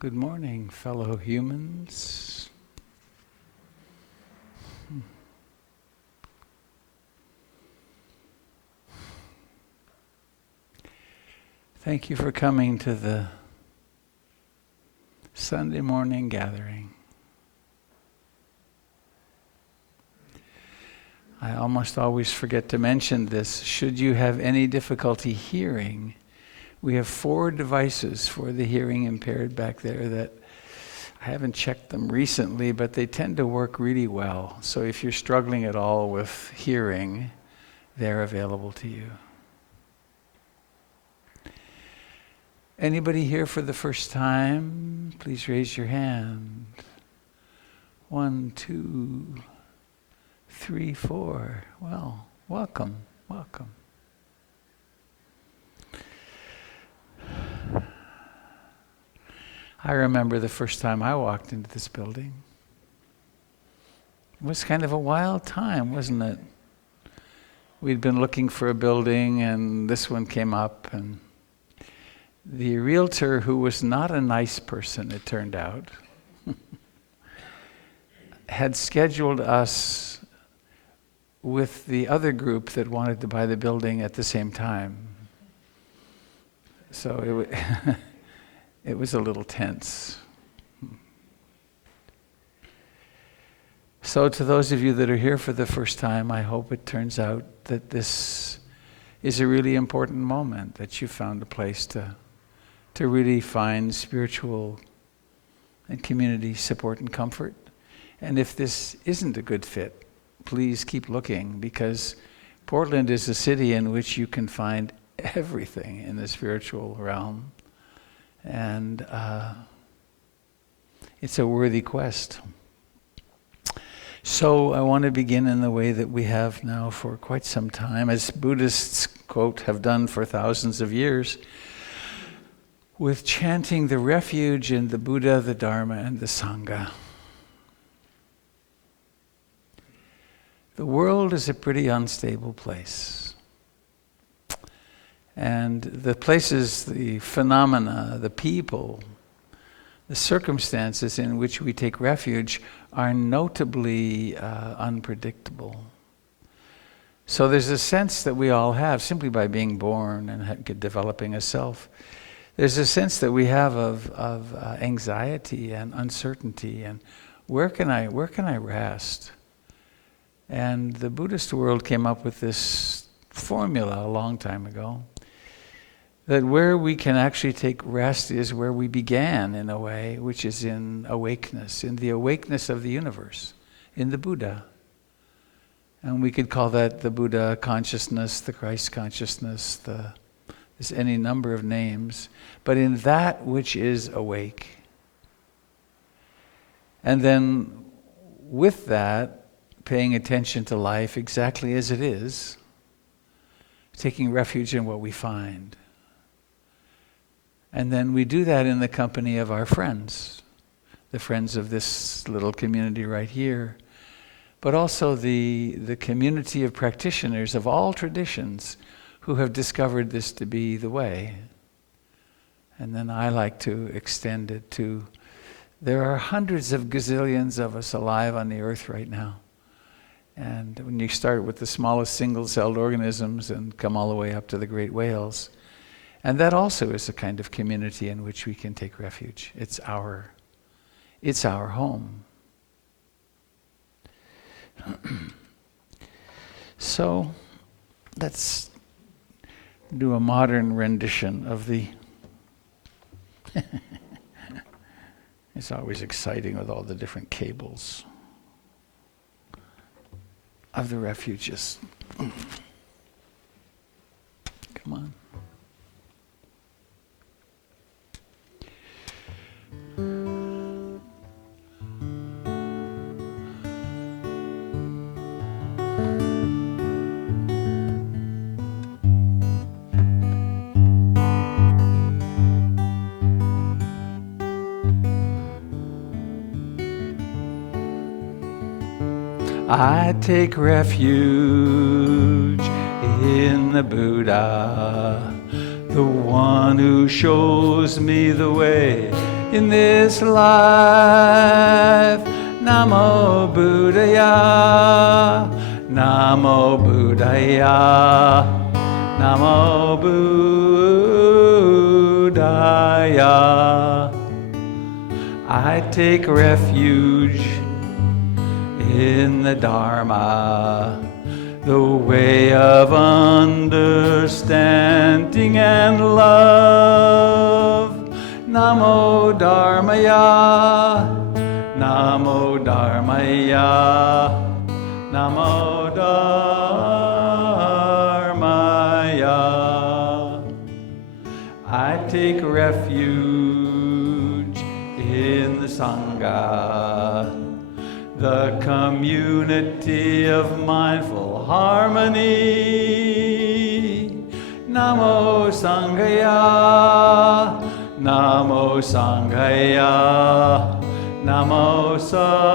Good morning, fellow humans. Thank you for coming to the Sunday morning gathering. I almost always forget to mention this. Should you have any difficulty hearing, we have 4 devices for the hearing impaired back there that I haven't checked them recently, but they tend to work really well. So if you're struggling at all with hearing, they're available to you. Anybody here for the first time? Please raise your hand. 1, 2, 3, 4. Well, welcome, welcome. I remember the first time I walked into this building. It was kind of a wild time, wasn't it? We'd been looking for a building and this one came up, and the realtor, who was not a nice person, it turned out, had scheduled us with the other group that wanted to buy the building at the same time. So it was a little tense. So to those of you that are here for the first time, I hope it turns out that this is a really important moment, that you found a place to really find spiritual and community support and comfort. And if this isn't a good fit, please keep looking, because Portland is a city in which you can find everything in the spiritual realm. And it's a worthy quest. So I want to begin in the way that we have now for quite some time, as Buddhists, quote, have done for thousands of years, with chanting the refuge in the Buddha, the Dharma, and the Sangha. The world is a pretty unstable place. And the places, the phenomena, the people, the circumstances in which we take refuge are notably unpredictable. So there's a sense that we all have, simply by being born and developing a self. There's a sense that we have of anxiety and uncertainty, and where can I rest? And the Buddhist world came up with this formula a long time ago, that where we can actually take rest is where we began, in a way, which is in awakeness, in the awakeness of the universe, in the Buddha. And we could call that the Buddha consciousness, the Christ consciousness, there's any number of names, but in that which is awake. And then with that, paying attention to life exactly as it is, taking refuge in what we find. And then we do that in the company of our friends, the friends of this little community right here, but also the community of practitioners of all traditions who have discovered this to be the way. And then I like to extend it to, there are hundreds of gazillions of us alive on the earth right now. And when you start with the smallest single-celled organisms and come all the way up to the great whales, and that also is a kind of community in which we can take refuge. It's our home. So let's do a modern rendition of the it's always exciting with all the different cables of the refuges. Come on. I take refuge in the Buddha, the one who shows me the way in this life. Namo Buddhaya, Namo Buddhaya, Namo Buddhaya. I take refuge in the Dharma, the way of understanding and love. Namo Dharmaya, Namo Dharmaya, Namo Dharmaya. I take refuge in the Sangha, the community of mindful harmony. Namo Sanghaya, Namo Sanghaya, Namo Sanghaya.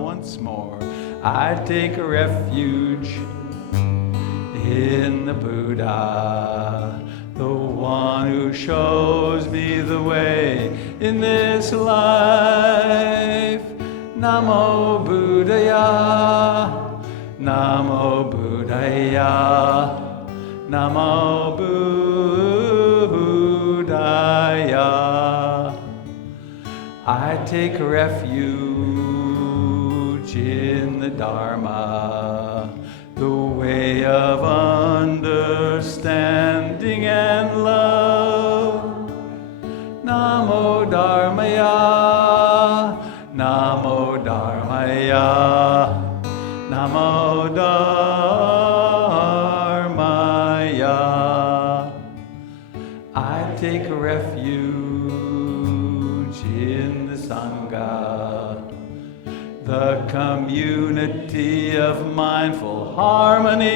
Once more, I take refuge in the Buddha, the one who shows me the way in this life. Namo Buddhaya, Namo Buddhaya, Namo Buddhaya. I take refuge in the Dharma, the way of understanding and love. Namo Dharmaya, Namo Dharmaya, Namo Dharmaya. I take refuge in the Sangha, the community of mindful harmony.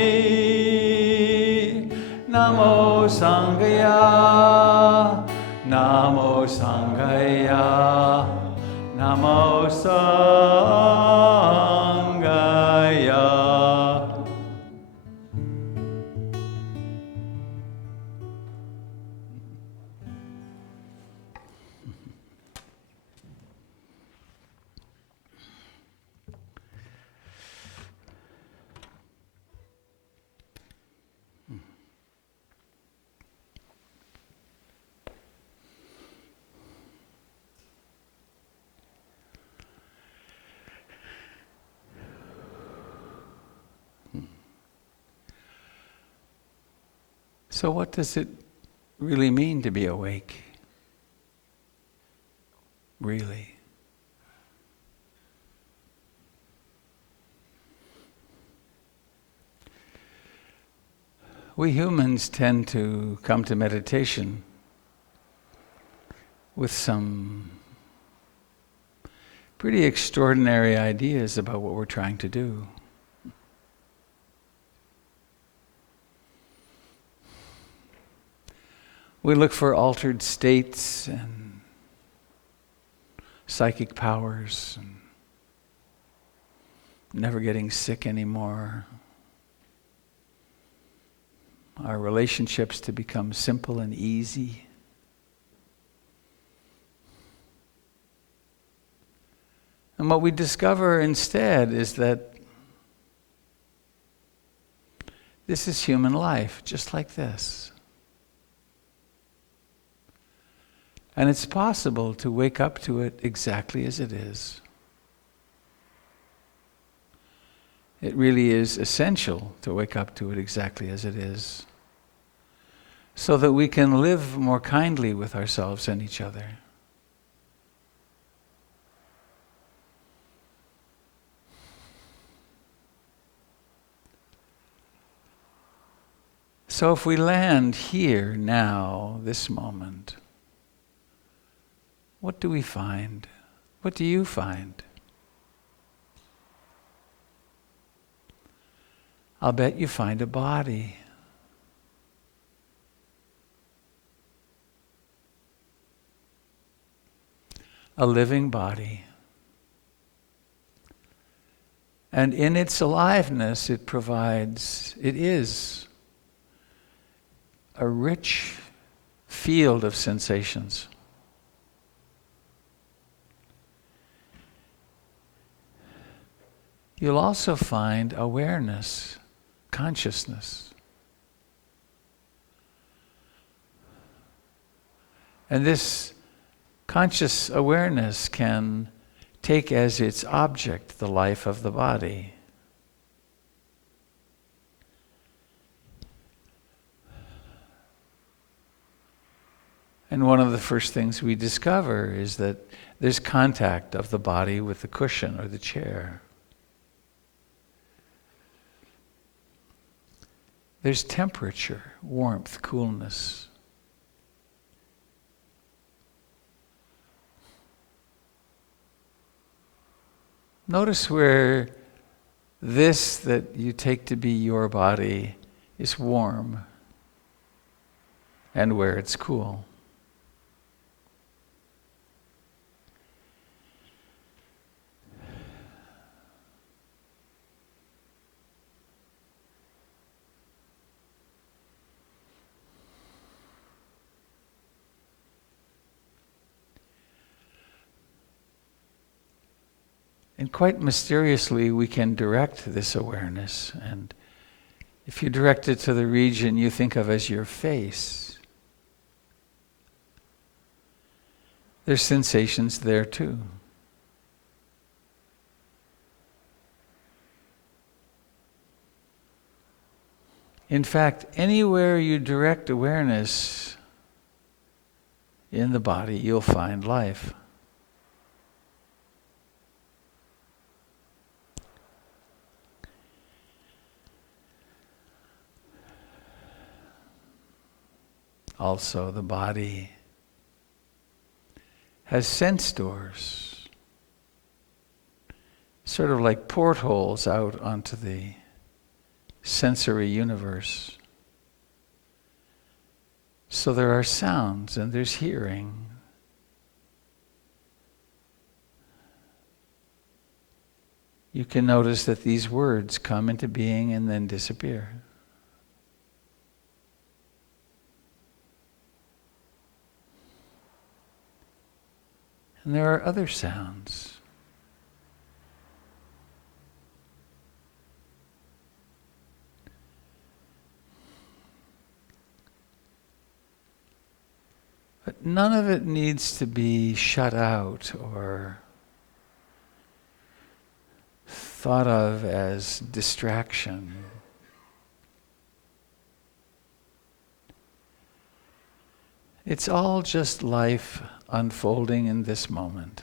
Namo Sanghaya, Namo Sanghaya, Namo Sanghaya. So what does it really mean to be awake? Really? We humans tend to come to meditation with some pretty extraordinary ideas about what we're trying to do. We look for altered states and psychic powers and never getting sick anymore. Our relationships to become simple and easy. And what we discover instead is that this is human life, just like this. And it's possible to wake up to it exactly as it is. It really is essential to wake up to it exactly as it is, so that we can live more kindly with ourselves and each other. So if we land here, now, this moment, what do we find? What do you find? I'll bet you find a body. A living body. And in its aliveness, it is a rich field of sensations. You'll also find awareness, consciousness. And this conscious awareness can take as its object the life of the body. And one of the first things we discover is that there's contact of the body with the cushion or the chair. There's temperature, warmth, coolness. Notice where this that you take to be your body is warm and where it's cool. And quite mysteriously, we can direct this awareness. And if you direct it to the region you think of as your face, there's sensations there too. In fact, anywhere you direct awareness in the body, you'll find life. Also, the body has sense doors, sort of like portholes out onto the sensory universe. So there are sounds and there's hearing. You can notice that these words come into being and then disappear. And there are other sounds. But none of it needs to be shut out or thought of as distraction. It's all just life unfolding in this moment.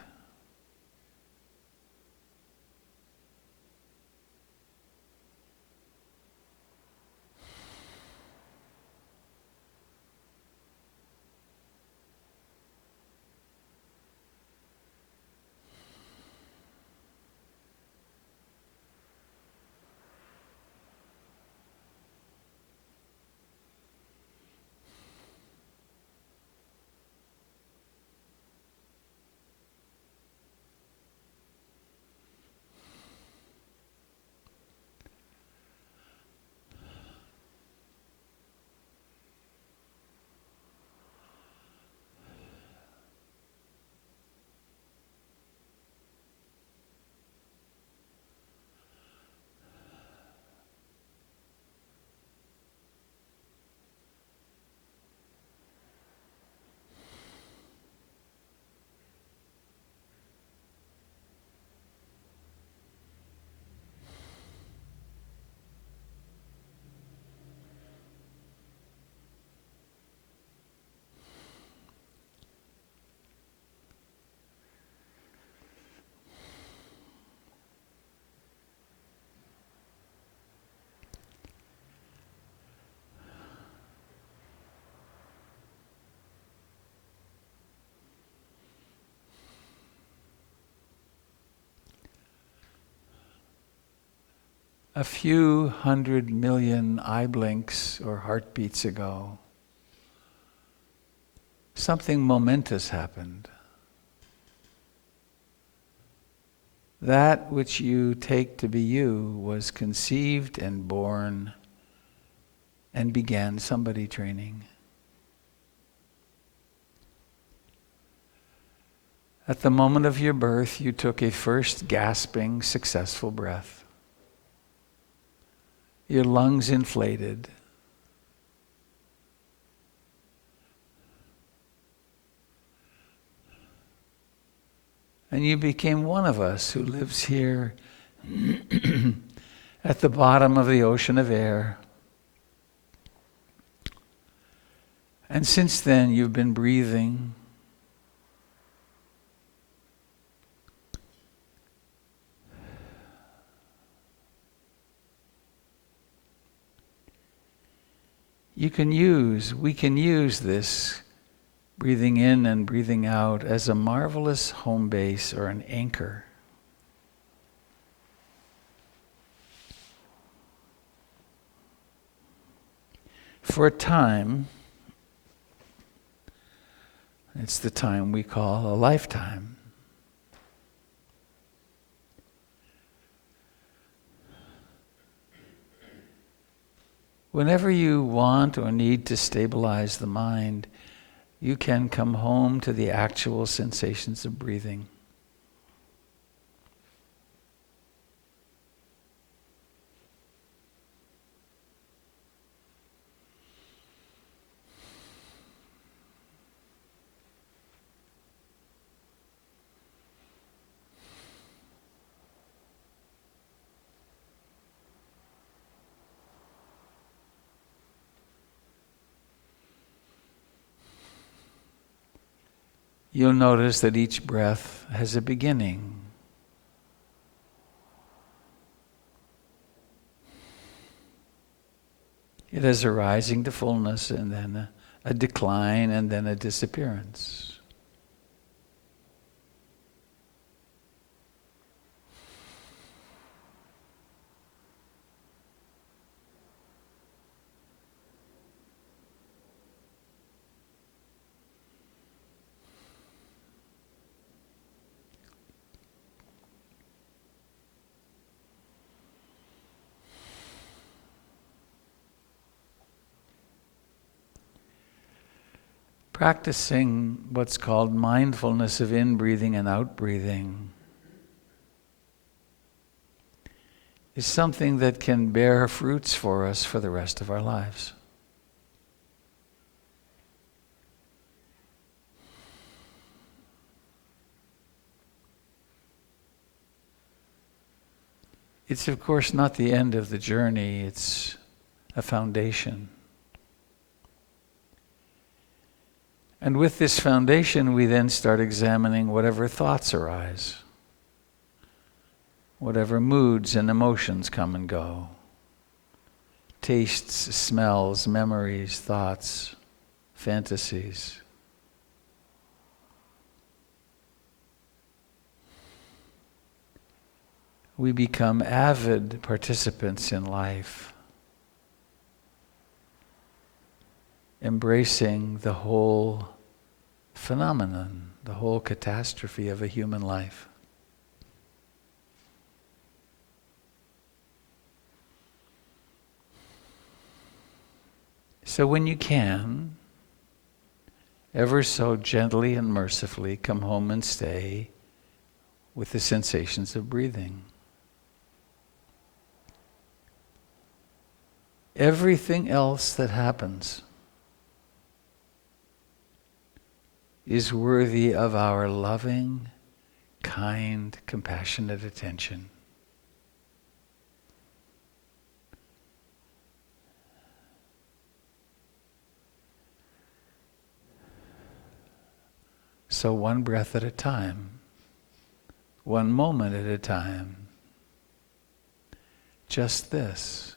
A few 100 million eye blinks or heartbeats ago, something momentous happened. That which you take to be you was conceived and born and began somebody training. At the moment of your birth, you took a first gasping, successful breath. Your lungs inflated. And you became one of us who lives here at the bottom of the ocean of air. And since then, you've been breathing. We can use this breathing in and breathing out as a marvelous home base or an anchor. For a time, it's the time we call a lifetime. Whenever you want or need to stabilize the mind, you can come home to the actual sensations of breathing. You'll notice that each breath has a beginning. It has a rising to fullness and then a decline and then a disappearance. Practicing what's called mindfulness of in-breathing and out-breathing is something that can bear fruits for us for the rest of our lives. It's of course not the end of the journey, it's a foundation. And with this foundation, we then start examining whatever thoughts arise, whatever moods and emotions come and go, tastes, smells, memories, thoughts, fantasies. We become avid participants in life, embracing the whole phenomenon, the whole catastrophe of a human life. So when you can, ever so gently and mercifully come home and stay with the sensations of breathing. Everything else that happens is worthy of our loving, kind, compassionate attention. So one breath at a time, one moment at a time, just this.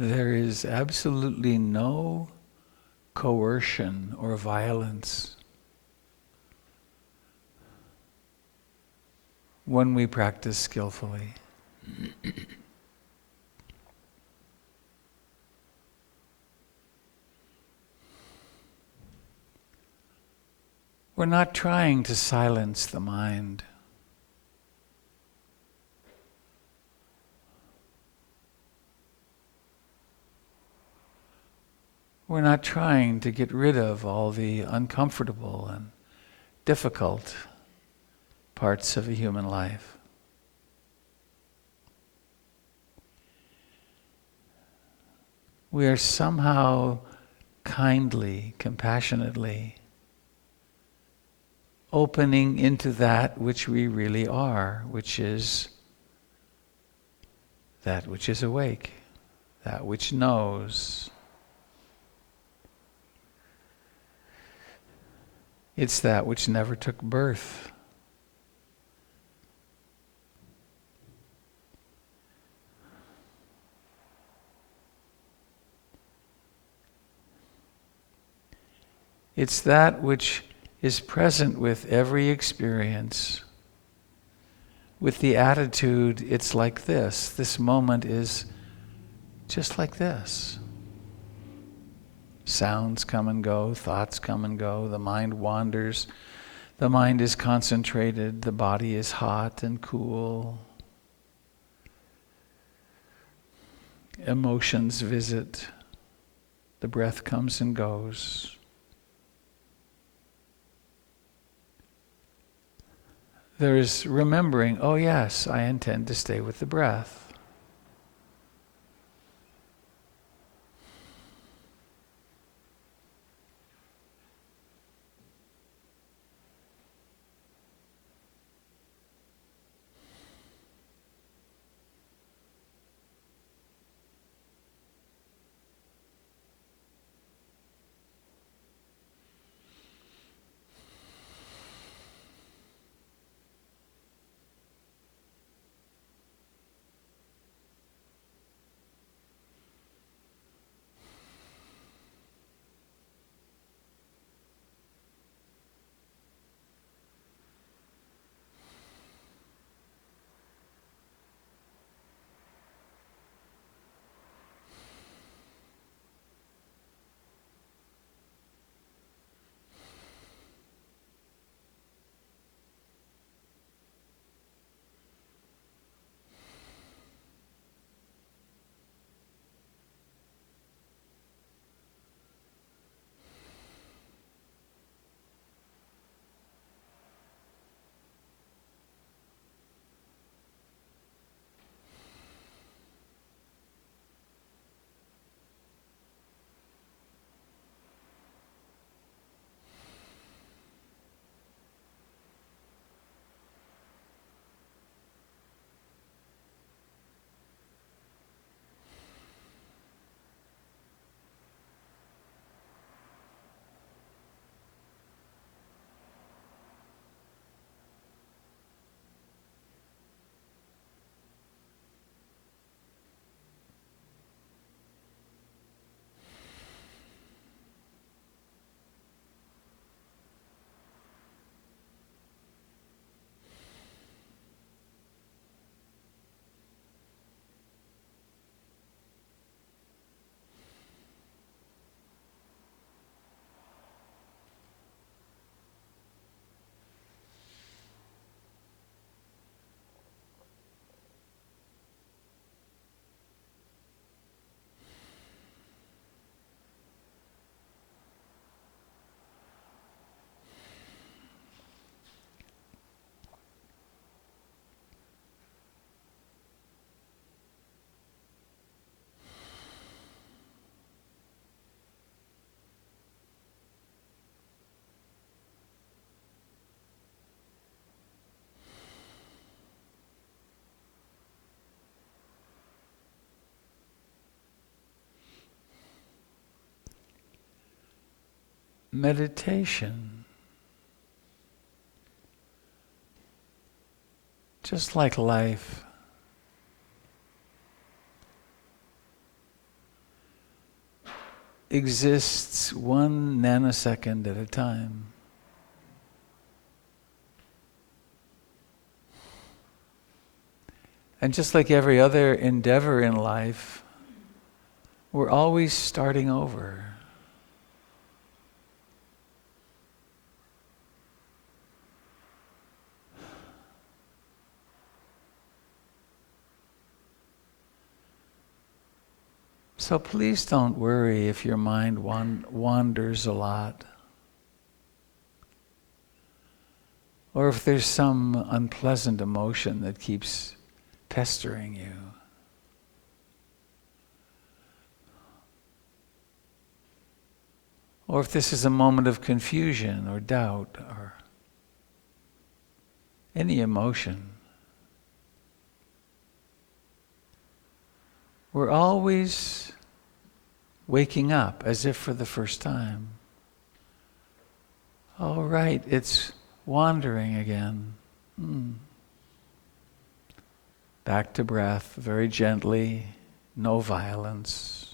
There is absolutely no coercion or violence when we practice skillfully. We're not trying to silence the mind. We're not trying to get rid of all the uncomfortable and difficult parts of a human life. We are somehow kindly, compassionately opening into that which we really are, which is that which is awake, that which knows. It's that which never took birth. It's that which is present with every experience, with the attitude, it's like this. This moment is just like this. Sounds come and go, thoughts come and go, the mind wanders, the mind is concentrated, the body is hot and cool. Emotions visit, the breath comes and goes. There is remembering, oh yes, I intend to stay with the breath. Meditation, just like life, exists 1 nanosecond at a time. And just like every other endeavor in life, we're always starting over. So please don't worry if your mind wanders a lot, or if there's some unpleasant emotion that keeps pestering you. Or if this is a moment of confusion or doubt or any emotion. We're always waking up as if for the first time. Oh, right, it's wandering again. Back to breath, very gently, no violence.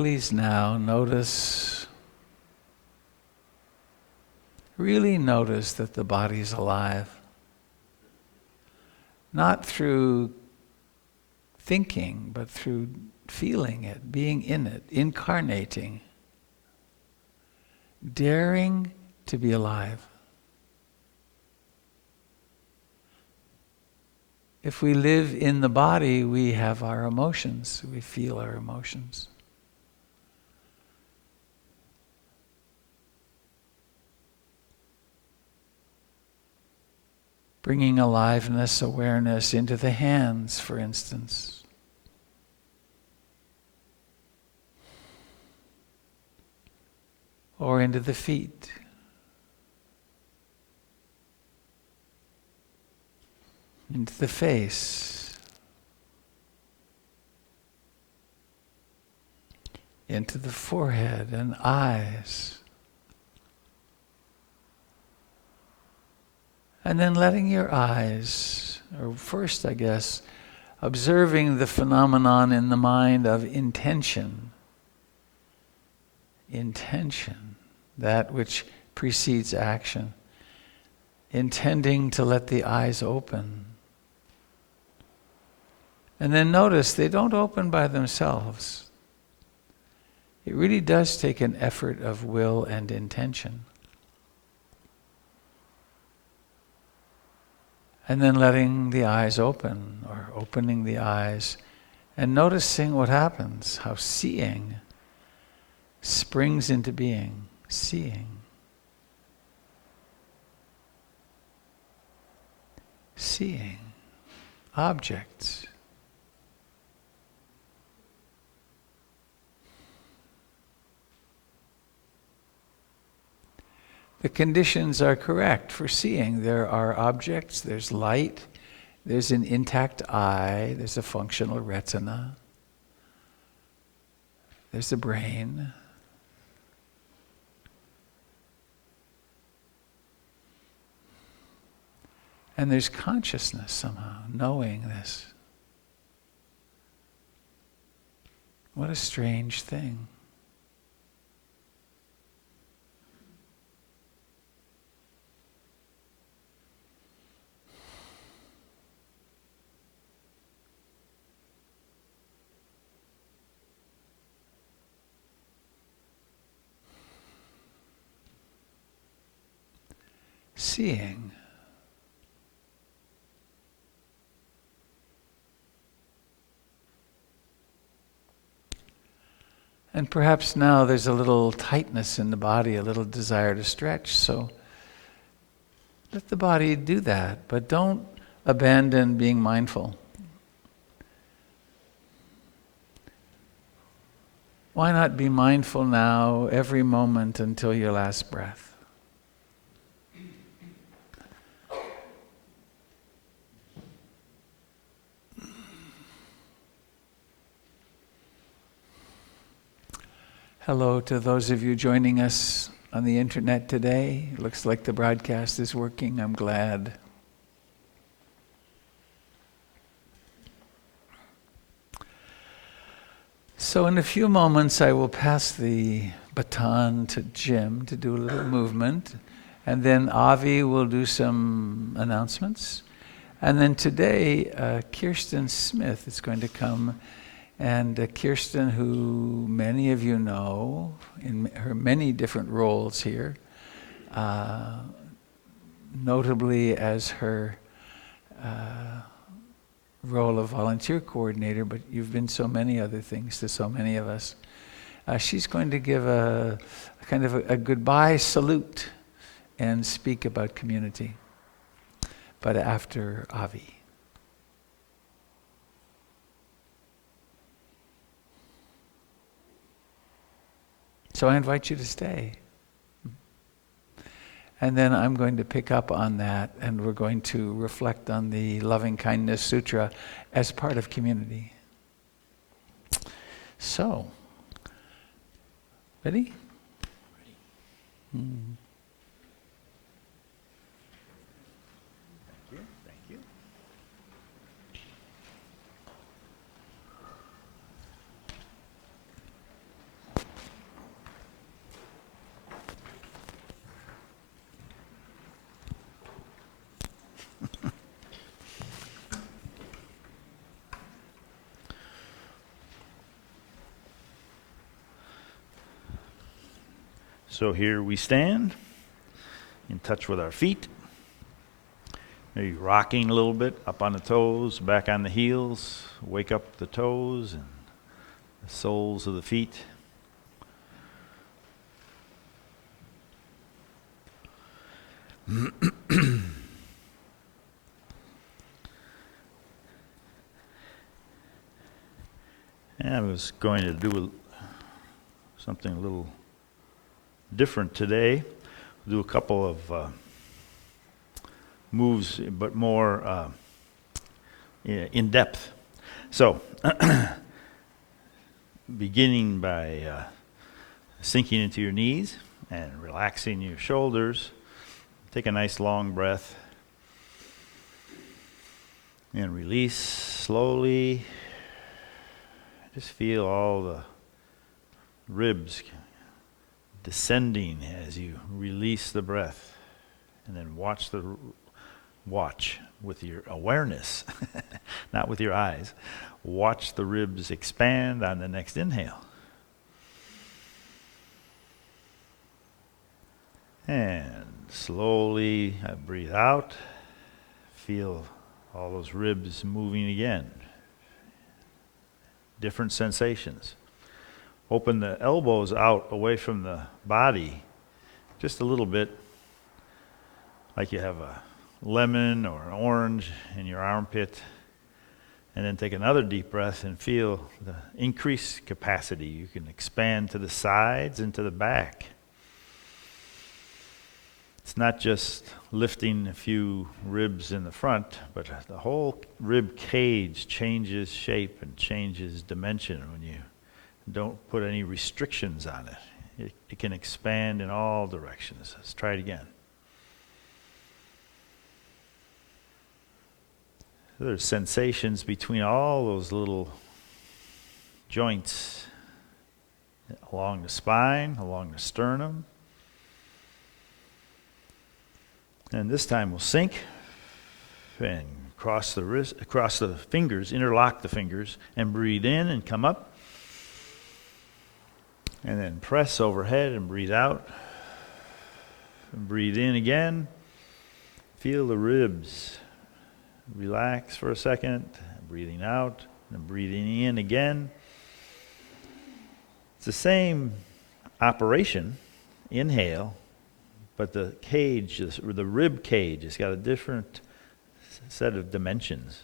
Please now notice, really notice that the body's alive. Not through thinking, but through feeling it, being in it, incarnating, daring to be alive. If we live in the body, we have our emotions, we feel our emotions. Bringing aliveness, awareness into the hands, for instance. Or into the feet. Into the face. Into the forehead and eyes. And then letting your eyes, or first, I guess, observing the phenomenon in the mind of intention. Intention, that which precedes action. Intending to let the eyes open. And then notice they don't open by themselves. It really does take an effort of will and intention. And then letting the eyes open, or opening the eyes, and noticing what happens, how seeing springs into being, seeing. Seeing objects. The conditions are correct for seeing. There are objects, there's light, there's an intact eye, there's a functional retina, there's the brain. And there's consciousness somehow, knowing this. What a strange thing. Seeing. And perhaps now there's a little tightness in the body, a little desire to stretch, so let the body do that, but don't abandon being mindful. Why not be mindful now, every moment until your last breath? Hello to those of you joining us on the internet today. It looks like the broadcast is working. I'm glad. So in a few moments I will pass the baton to Jim to do a little movement, and then Avi will do some announcements. And then today Kirsten Smith is going to come. And Kirsten, who many of you know in her many different roles here, notably as her role of volunteer coordinator, but you've been so many other things to so many of us. She's going to give a kind of a goodbye salute and speak about community, but after Avi. So I invite you to stay. And then I'm going to pick up on that, and we're going to reflect on the Loving Kindness Sutra as part of community. So, ready? Ready. Thank you. So here we stand, in touch with our feet. Maybe rocking a little bit, up on the toes, back on the heels. Wake up the toes and the soles of the feet. And I was going to do something a little different today. Do a couple of moves, but more in depth. So, beginning by sinking into your knees and relaxing your shoulders. Take a nice long breath and release slowly. Just feel all the ribs descending as you release the breath, and then watch with your awareness, not with your eyes. Watch the ribs expand on the next inhale. And slowly breathe out. Feel all those ribs moving again. Different sensations. Open the elbows out away from the body just a little bit, like you have a lemon or an orange in your armpit. And then take another deep breath and feel the increased capacity. You can expand to the sides and to the back. It's not just lifting a few ribs in the front, but the whole rib cage changes shape and changes dimension when you don't put any restrictions on it. It can expand in all directions. Let's try it again. There's sensations between all those little joints along the spine, along the sternum. And this time we'll sink and cross the fingers, interlock the fingers, and breathe in and come up. And then press overhead and breathe out. And breathe in again. Feel the ribs. Relax for a second. Breathing out and breathing in again. It's the same operation. Inhale. But the cage, the rib cage, has got a different set of dimensions.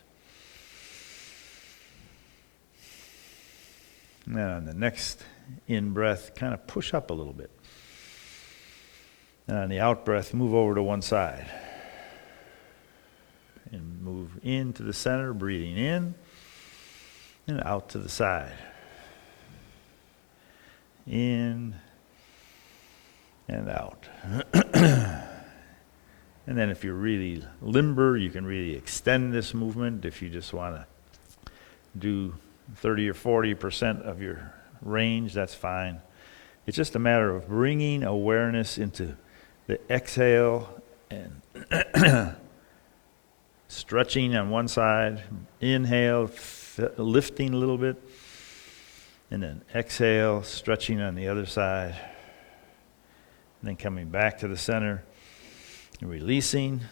Now, on the next in-breath, kind of push up a little bit. And on the out-breath, move over to one side. And move into the center, breathing in, and out to the side. In and out. And then if you're really limber, you can really extend this movement. If you just want to do 30 or 40% of your range, that's fine. It's just a matter of bringing awareness into the exhale and stretching on one side, inhale, lifting a little bit, and then exhale, stretching on the other side. And then coming back to the center, releasing,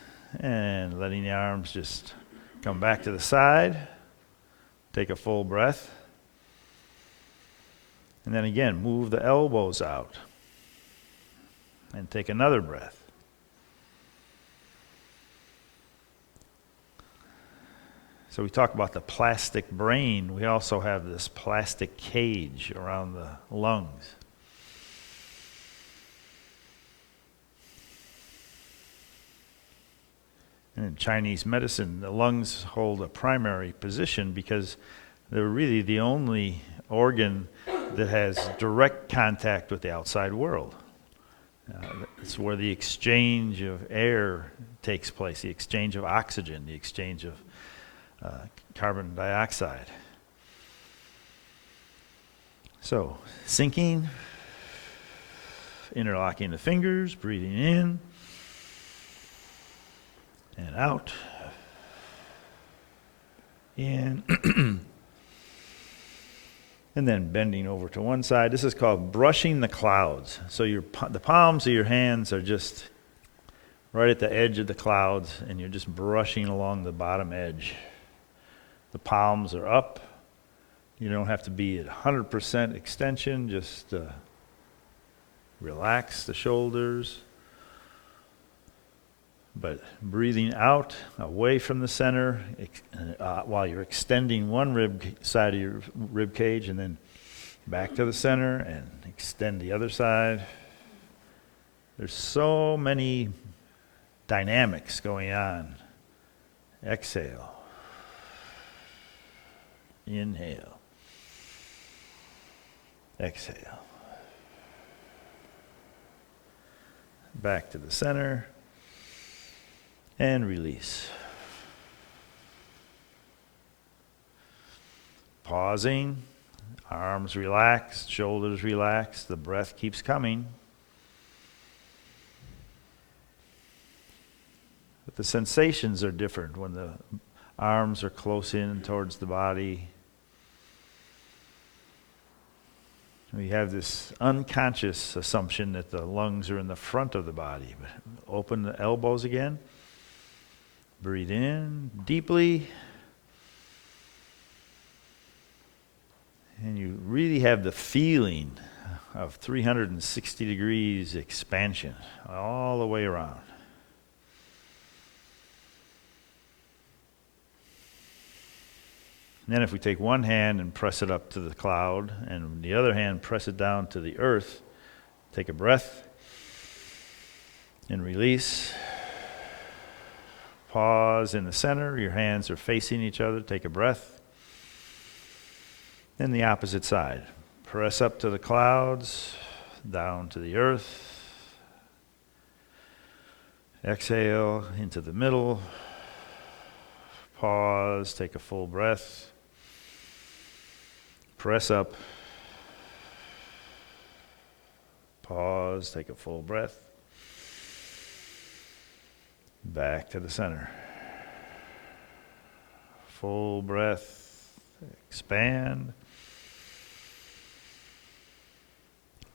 and letting the arms just come back to the side. Take a full breath. And then again, move the elbows out. And take another breath. So we talk about the plastic brain. We also have this plastic cage around the lungs. And in Chinese medicine, the lungs hold a primary position because they're really the only organ that has direct contact with the outside world. It's where the exchange of air takes place, the exchange of oxygen, the exchange of carbon dioxide. So, sinking, interlocking the fingers, breathing in and out. In And then bending over to one side. This is called brushing the clouds. So the palms of your hands are just right at the edge of the clouds, and you're just brushing along the bottom edge. The palms are up. You don't have to be at 100% extension. Just relax the shoulders. But breathing out, away from the center, while you're extending one side of your rib cage, and then back to the center and extend the other side. There's so many dynamics going on. Exhale. Inhale. Exhale. Back to the center. And release. Pausing, arms relaxed, shoulders relaxed, the breath keeps coming. But the sensations are different when the arms are close in towards the body. We have this unconscious assumption that the lungs are in the front of the body. Open the elbows again. Breathe in deeply. And you really have the feeling of 360 degrees expansion all the way around. And then if we take one hand and press it up to the cloud, and the other hand press it down to the earth, take a breath and release. Pause in the center. Your hands are facing each other. Take a breath. Then the opposite side. Press up to the clouds, down to the earth. Exhale into the middle. Pause. Take a full breath. Press up. Pause. Take a full breath. Back to the center. Full breath. Expand.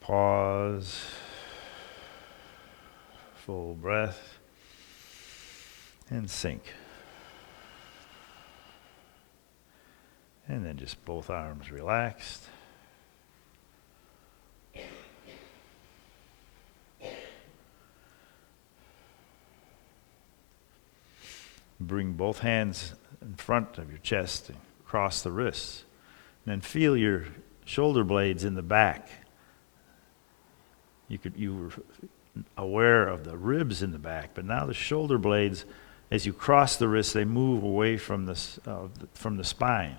Pause. Full breath. And sink. And then just both arms relaxed. Bring both hands in front of your chest and cross the wrists. And then feel your shoulder blades in the back. You were aware of the ribs in the back, but now the shoulder blades, as you cross the wrists, they move away from the spine.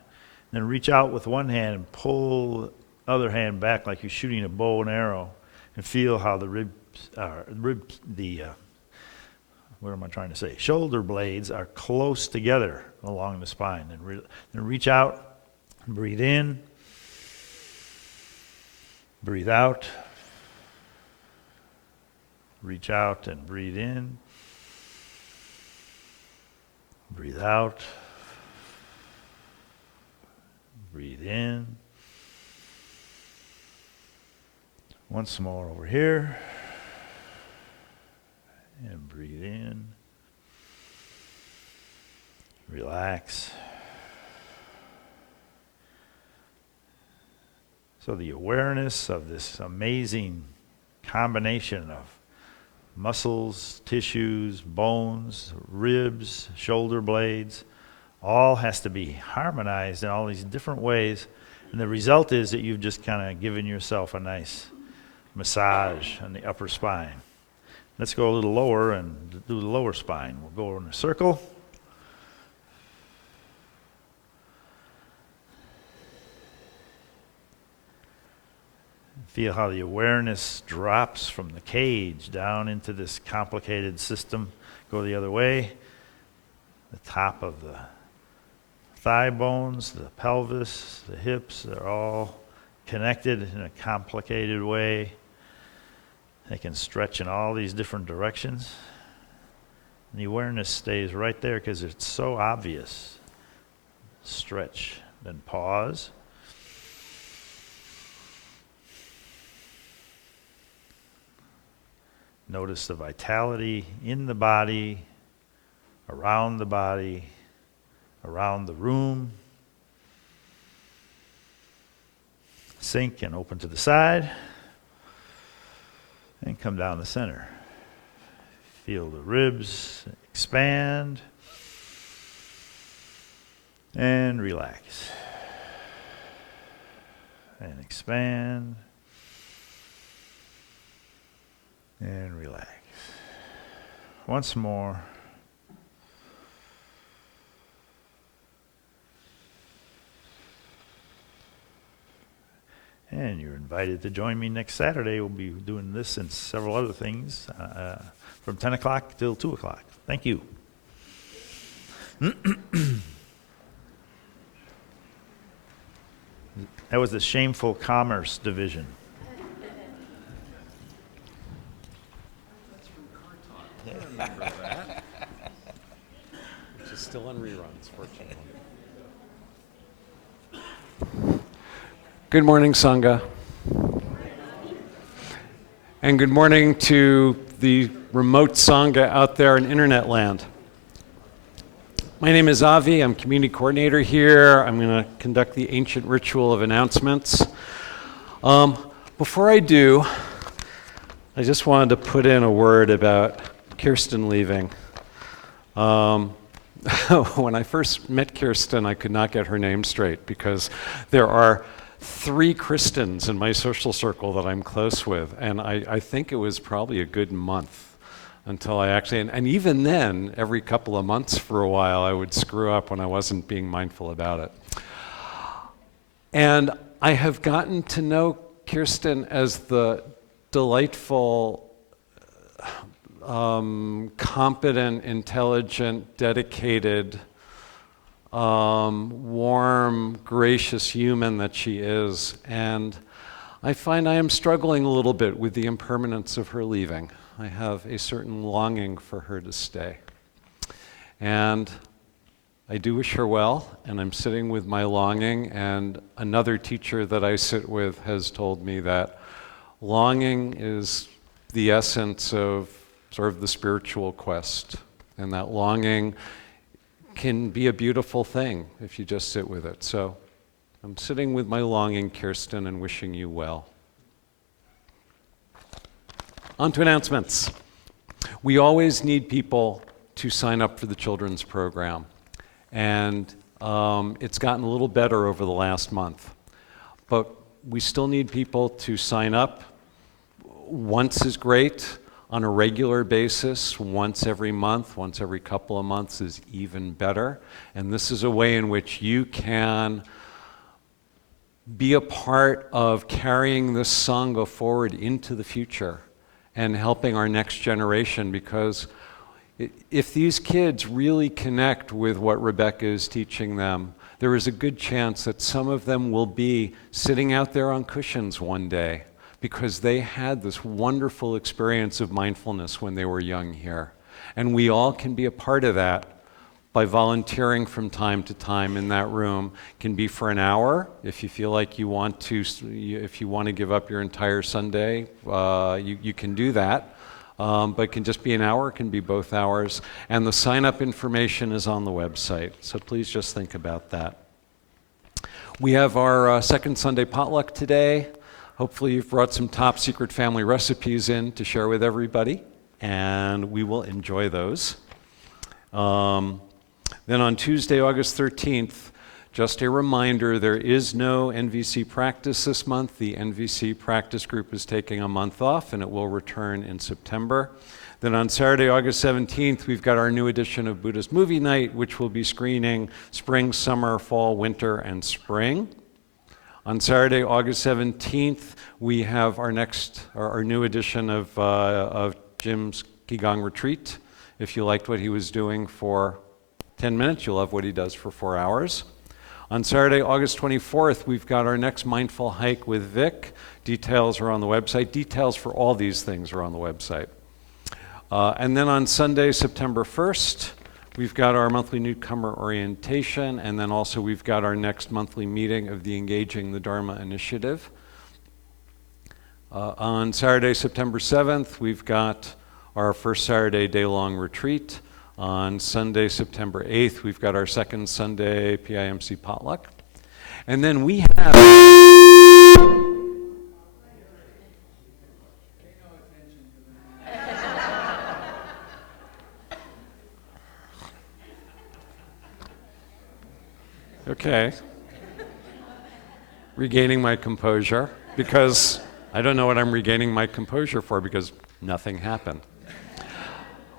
And then reach out with one hand and pull the other hand back like you're shooting a bow and arrow, and feel how the shoulder blades are close together along the spine. Then reach out, breathe in, breathe out, reach out and breathe in, breathe out, breathe in. Once more over here. And breathe in. Relax. So the awareness of this amazing combination of muscles, tissues, bones, ribs, shoulder blades, all has to be harmonized in all these different ways. And the result is that you've just kind of given yourself a nice massage on the upper spine. Let's go a little lower and do the lower spine. We'll go in a circle. Feel how the awareness drops from the cage down into this complicated system. Go the other way. The top of the thigh bones, the pelvis, the hips, they're all connected in a complicated way. They can stretch in all these different directions. And the awareness stays right there because it's so obvious. Stretch, then pause. Notice the vitality in the body, around the room. Sink and open to the side. And come down the center. Feel the ribs expand. And relax. And expand. And relax. Once more. And you're invited to join me next Saturday. We'll be doing this and several other things from 10 o'clock till 2 o'clock. Thank you. That was the Shameful Commerce Division. Which is still on reruns, fortunately. Good morning, Sangha. And good morning to the remote Sangha out there in internet land. My name is Avi. I'm community coordinator here. I'm going to conduct the ancient ritual of announcements. Before I do, I just wanted to put in a word about Kirsten leaving. When I first met Kirsten, I could not get her name straight because there are 3 Kristens in my social circle that I'm close with, and I think it was probably a good month until I actually, and even then, every couple of months for a while, I would screw up when I wasn't being mindful about it. And I have gotten to know Kirsten as the delightful, competent, intelligent, dedicated, warm, gracious human that she is. And I find I am struggling a little bit with the impermanence of her leaving. I have a certain longing for her to stay. And I do wish her well, and I'm sitting with my longing, and another teacher that I sit with has told me that longing is the essence of sort of the spiritual quest, and that longing can be a beautiful thing if you just sit with it. So I'm sitting with my longing, Kirsten, and wishing you well. On to announcements. We always need people to sign up for the children's program, and it's gotten a little better over the last month, but we still need people to sign up. Once is great. On a regular basis, once every month, once every couple of months is even better. And this is a way in which you can be a part of carrying this Sangha forward into the future and helping our next generation, because if these kids really connect with what Rebecca is teaching them, there is a good chance that some of them will be sitting out there on cushions one day because they had this wonderful experience of mindfulness when they were young here. And we all can be a part of that by volunteering from time to time in that room. It can be for an hour if you feel like you want to, if you want to give up your entire Sunday, you can do that. But it can just be an hour, it can be both hours. And the sign-up information is on the website, so please just think about that. We have our second Sunday potluck today. Hopefully you've brought some top secret family recipes in to share with everybody, and we will enjoy those. Then on Tuesday, August 13th, just a reminder, there is no NVC practice this month. The NVC practice group is taking a month off, and it will return in September. Then on Saturday, August 17th, we've got our new edition of Buddhist Movie Night, which will be screening spring, summer, fall, winter, and spring. On Saturday, August 17th, we have our new edition of Jim's Qigong Retreat. If you liked what he was doing for 10 minutes, you'll love what he does for 4 hours. On Saturday, August 24th, we've got our next Mindful Hike with Vic. Details are on the website. Details for all these things are on the website. And then on Sunday, September 1st, we've got our monthly newcomer orientation, and then also we've got our next monthly meeting of the Engaging the Dharma Initiative. On Saturday, September 7th, we've got our first Saturday day-long retreat. On Sunday, September 8th, we've got our second Sunday PIMC potluck. And then we have... Okay. Regaining my composure, because I don't know what I'm regaining my composure for, because nothing happened.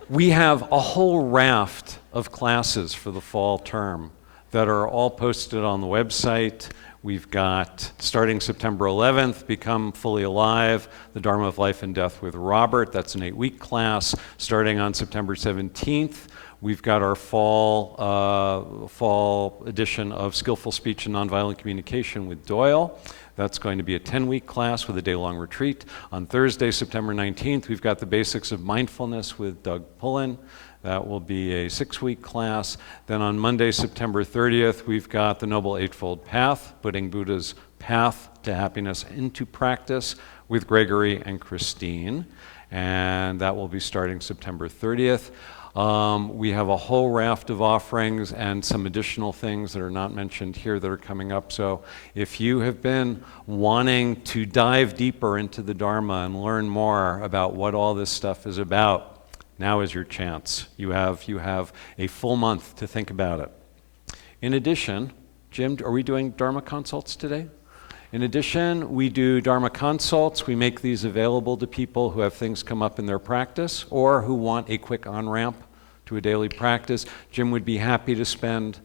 We have a whole raft of classes for the fall term that are all posted on the website. We've got, starting September 11th, Become Fully Alive, The Dharma of Life and Death with Robert. That's an 8-week class. Starting on September 17th, we've got our fall edition of Skillful Speech and Nonviolent Communication with Doyle. That's going to be a 10-week class with a day-long retreat. On Thursday, September 19th, we've got the Basics of Mindfulness with Doug Pullen. That will be a 6-week class. Then on Monday, September 30th, we've got the Noble Eightfold Path, Putting Buddha's Path to Happiness into Practice with Gregory and Christine. And that will be starting September 30th. We have a whole raft of offerings and some additional things that are not mentioned here that are coming up. So if you have been wanting to dive deeper into the Dharma and learn more about what all this stuff is about, now is your chance. You have a full month to think about it. In addition, Jim, are we doing Dharma consults today? In addition, we do Dharma consults. We make these available to people who have things come up in their practice or who want a quick on-ramp to a daily practice. Jim would be happy to spend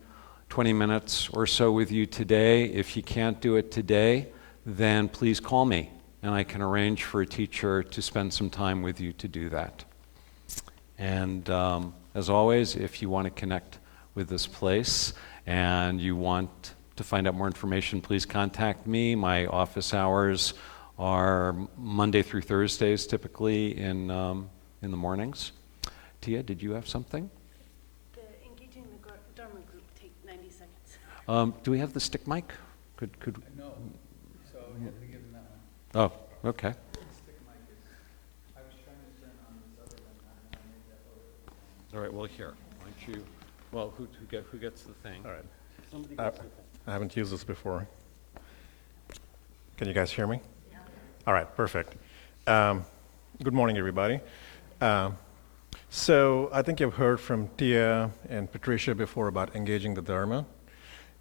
20 minutes or so with you today. If you can't do it today, then please call me, and I can arrange for a teacher to spend some time with you to do that. And as always, if you want to connect with this place and you want to find out more information, please contact me. My office hours are Monday through Thursdays, typically in the mornings. Tia, did you have something? The engaging the Dharma group take 90 seconds. Do we have the stick mic? Could No, so you have to give them that one. Oh, okay. Stick mic is, I was trying to turn on this other one, I made that other. All right. Well, here. Why don't you? Well, who gets the thing? All right. Somebody gets the thing. I haven't used this before. Can you guys hear me? Yeah. All right, perfect. Good morning, everybody. So I think you've heard from Tia and Patricia before about engaging the Dharma.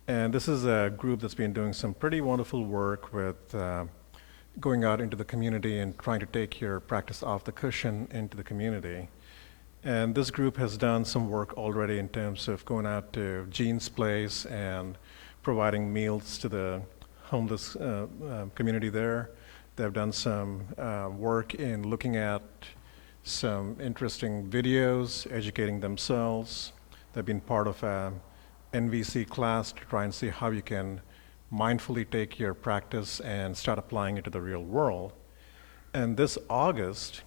And this is a group that's been doing some pretty wonderful work with going out into the community and trying to take your practice off the cushion into the community. And this group has done some work already in terms of going out to Jean's place and providing meals to the homeless community there. They've done some work in looking at some interesting videos, educating themselves. They've been part of a NVC class to try and see how you can mindfully take your practice and start applying it to the real world. And this August,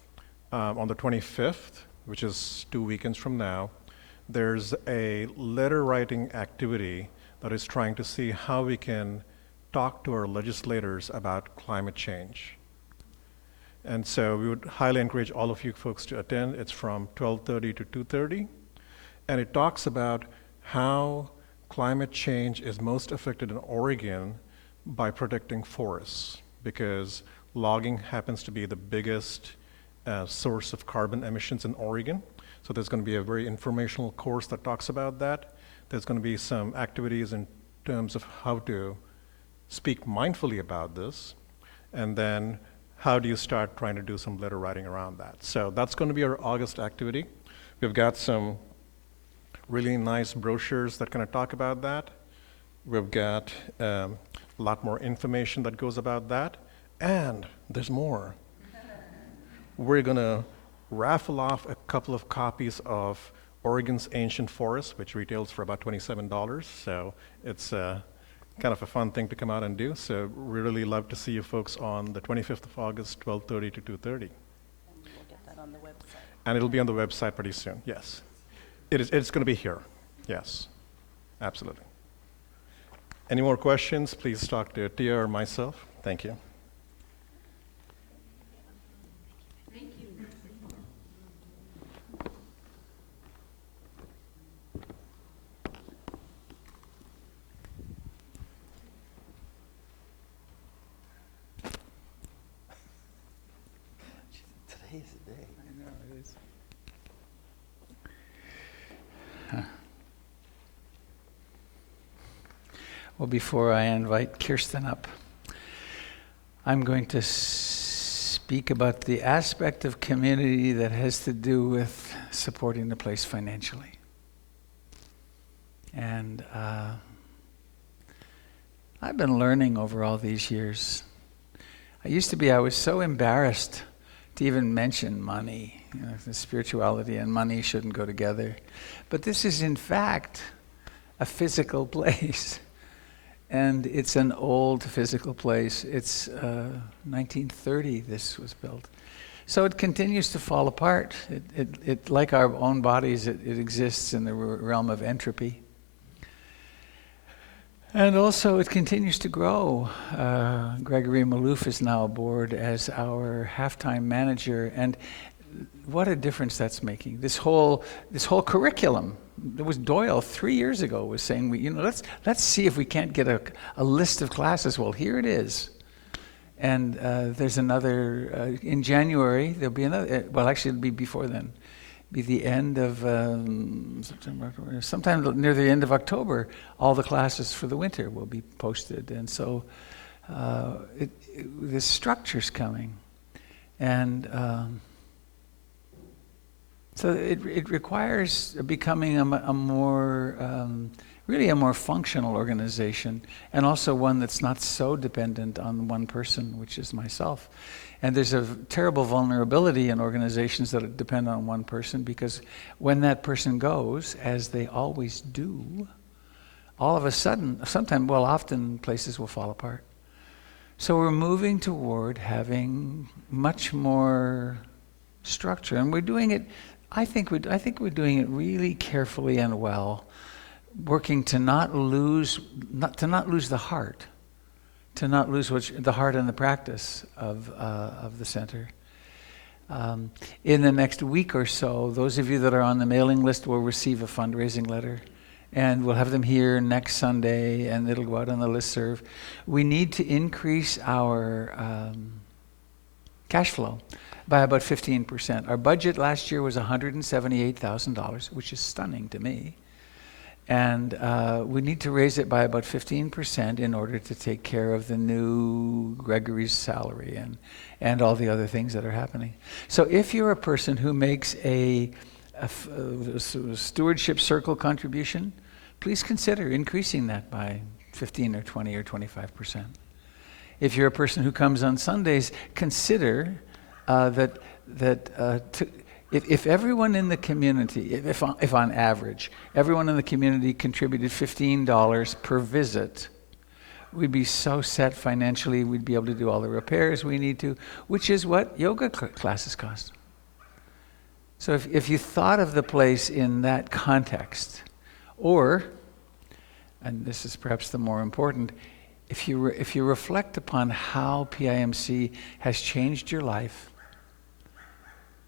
on the 25th, which is 2 weekends from now, there's a letter writing activity that is trying to see how we can talk to our legislators about climate change. And so we would highly encourage all of you folks to attend. It's from 12:30 to 2:30. And it talks about how climate change is most affected in Oregon by protecting forests, because logging happens to be the biggest source of carbon emissions in Oregon. So there's going to be a very informational course that talks about that. There's going to be some activities in terms of how to speak mindfully about this, and then how do you start trying to do some letter writing around that. So that's going to be our August activity. We've got some really nice brochures that kind of talk about that. We've got a lot more information that goes about that, and there's more. We're going to raffle off a couple of copies of Oregon's Ancient Forest, which retails for about $27. So it's kind of a fun thing to come out and do. So we really love to see you folks on the 25th of August, 12:30 to 2:30. And we'll get that on the website. And it'll be on the website pretty soon, yes. It's going to be here, yes, absolutely. Any more questions, please talk to Tia or myself. Thank you. Today's the day. I know, it is. Huh. Well, before I invite Kirsten up, I'm going to speak about the aspect of community that has to do with supporting the place financially. And I've been learning over all these years. I was so embarrassed to even mention money. You know, the spirituality and money shouldn't go together. But this is in fact a physical place. And it's an old physical place. It's 1930 this was built. So it continues to fall apart. It like our own bodies, it exists in the realm of entropy. And also it continues to grow. Gregory Malouf is now aboard as our halftime manager, and what a difference that's making. This whole curriculum. There was Doyle 3 years ago was saying, let's see if we can't get a list of classes. Well, here it is. And there's another, in January, there'll be another, well, actually it'll be before then. Be the end of September, October, sometime near the end of October, all the classes for the winter will be posted. And so this structure's coming. And so it requires becoming a more, really a more functional organization, and also one that's not so dependent on one person, which is myself. And there's a terrible vulnerability in organizations that depend on one person, because when that person goes, as they always do, all of a sudden, often places will fall apart. So we're moving toward having much more structure, and we're doing it. I think we're doing it really carefully and well, working to not lose the heart. To not lose the heart and the practice of the center. In the next week or so, those of you that are on the mailing list will receive a fundraising letter, and we'll have them here next Sunday, and it'll go out on the listserv. We need to increase our cash flow by about 15%. Our budget last year was $178,000, which is stunning to me. And we need to raise it by about 15% in order to take care of the new Gregory's salary and all the other things that are happening. So if you're a person who makes a stewardship circle contribution, please consider increasing that by 15 or 20 or 25%. If you're a person who comes on Sundays, consider if everyone in the community, if on average, everyone in the community contributed $15 per visit, we'd be so set financially, we'd be able to do all the repairs we need to, which is what yoga classes cost. So if you thought of the place in that context, or, and this is perhaps the more important, if you reflect upon how PIMC has changed your life,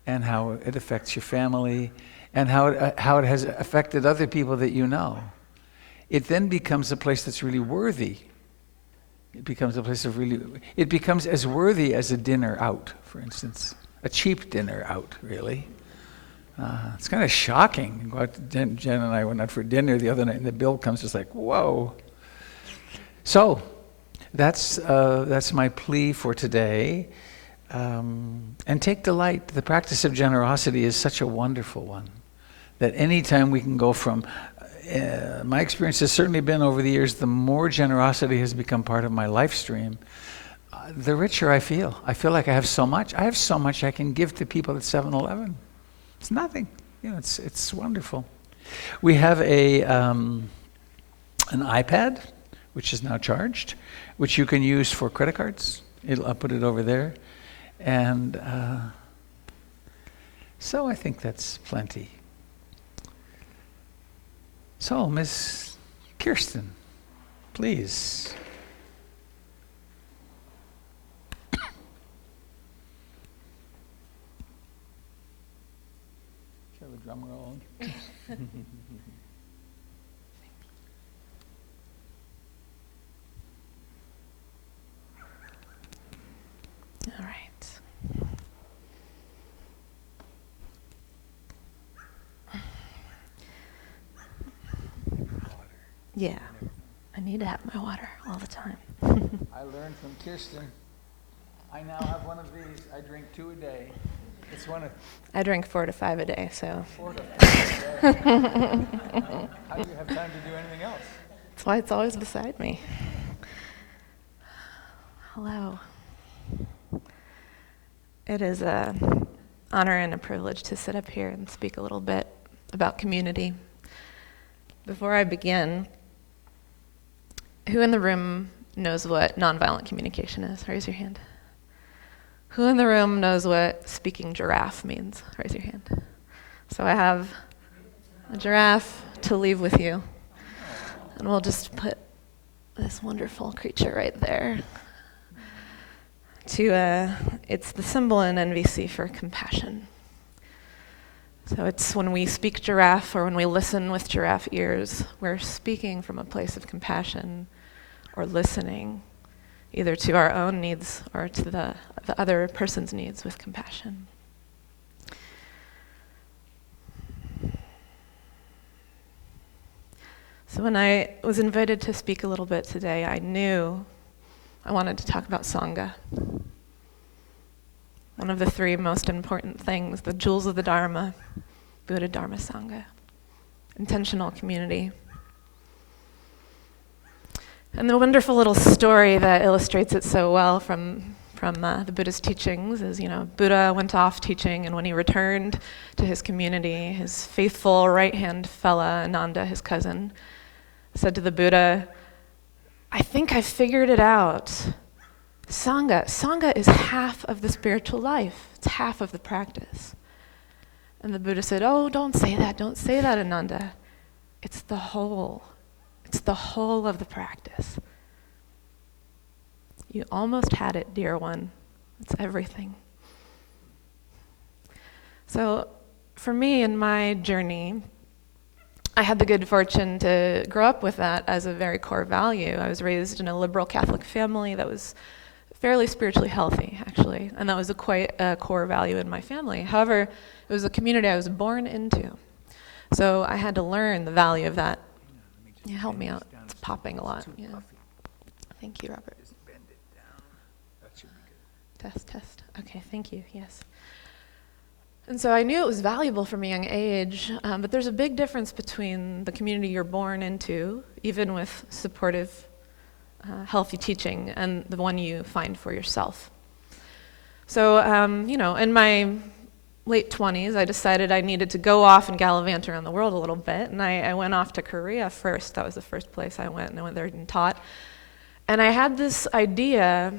and how it affects your family, and how it has affected other people that you know, it then becomes a place that's really worthy. It becomes as worthy as a dinner out, for instance, a cheap dinner out, really. It's kind of shocking. Jen and I went out for dinner the other night, and the bill comes just like, whoa. So that's my plea for today. And take delight. The practice of generosity is such a wonderful one that anytime we can go from, my experience has certainly been over the years, the more generosity has become part of my life stream, the richer I feel. I feel like I have so much. I have so much I can give to people at 7-Eleven. It's nothing. It's wonderful. We have an iPad, which is now charged, which you can use for credit cards. I'll put it over there. And so I think that's plenty. So, Miss Kirsten, please. Should have a drum roll. All right. Yeah, I need to have my water all the time. I learned from Kirsten. I now have one of these. I drink 2 a day. It's one of I drink 4 to 5 a day, so 4 to 5 a day. How do you have time to do anything else? that's why it's always beside me. Hello. It is an honor and a privilege to sit up here and speak a little bit about community. Before I begin, who in the room knows what nonviolent communication is? Raise your hand. Who in the room knows what speaking giraffe means? Raise your hand. So I have a giraffe to leave with you. And we'll just put this wonderful creature right there. It's the symbol in NVC for compassion. So it's when we speak giraffe or when we listen with giraffe ears, we're speaking from a place of compassion or listening, either to our own needs or to the other person's needs with compassion. So when I was invited to speak a little bit today, I knew I wanted to talk about Sangha. One of the 3 most important things, the jewels of the Dharma, Buddha, Dharma, Sangha, intentional community. And the wonderful little story that illustrates it so well from the Buddha's teachings is, Buddha went off teaching, and when he returned to his community, his faithful right-hand fella, Ananda, his cousin, said to the Buddha, "I think I figured it out. Sangha is half of the spiritual life. It's half of the practice." And the Buddha said, "Oh, don't say that, Ananda. It's the whole. It's the whole of the practice. You almost had it, dear one. It's everything." So for me in my journey, I had the good fortune to grow up with that as a very core value. I was raised in a liberal Catholic family that was fairly spiritually healthy, actually, and that was quite a core value in my family. However, it was a community I was born into. So I had to learn the value of that. Yeah, help me out. It's popping a lot. Yeah. Thank you, Robert. Test. Okay, thank you. Yes. And so I knew it was valuable from a young age, but there's a big difference between the community you're born into, even with supportive, healthy teaching, and the one you find for yourself. So, in my late 20s, I decided I needed to go off and gallivant around the world a little bit, and I went off to Korea first. That was the first place I went, and I went there and taught. And I had this idea.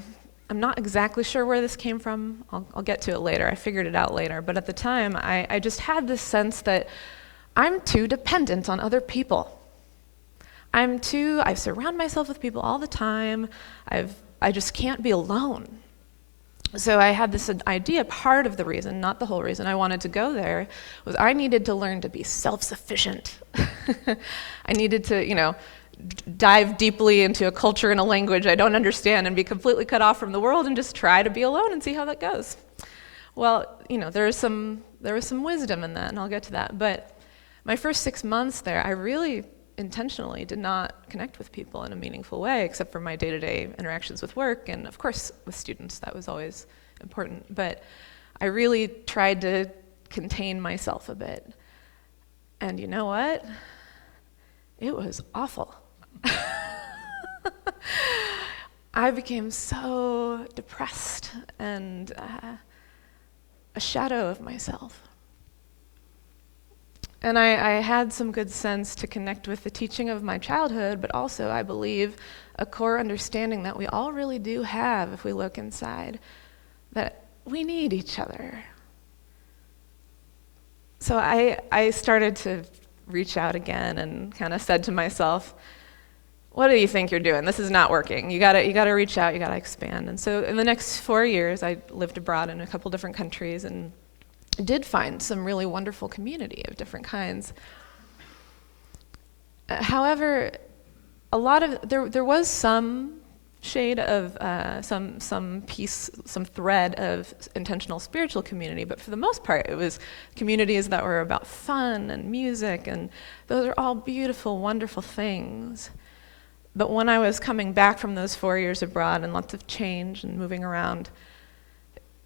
I'm not exactly sure where this came from. I'll get to it later. I figured it out later. But at the time, I just had this sense that I'm too dependent on other people. I surround myself with people all the time. I just can't be alone. So I had this idea, part of the reason, not the whole reason I wanted to go there, was I needed to learn to be self-sufficient. I needed to, dive deeply into a culture and a language I don't understand and be completely cut off from the world and just try to be alone and see how that goes. Well, there was some wisdom in that, and I'll get to that. But my first 6 months there, I really intentionally did not connect with people in a meaningful way, except for my day-to-day interactions with work and, of course, with students. That was always important. But I really tried to contain myself a bit. And you know what? It was awful. I became so depressed and a shadow of myself. And I had some good sense to connect with the teaching of my childhood, but also, I believe, a core understanding that we all really do have if we look inside, that we need each other. So I started to reach out again and kind of said to myself, what do you think you're doing? This is not working. You gotta reach out, you gotta expand. And so in the next 4 years, I lived abroad in a couple different countries and did find some really wonderful community of different kinds. However, there was some shade of some piece, some thread of intentional spiritual community, but for the most part, it was communities that were about fun and music, and those are all beautiful, wonderful things. But when I was coming back from those 4 years abroad and lots of change and moving around,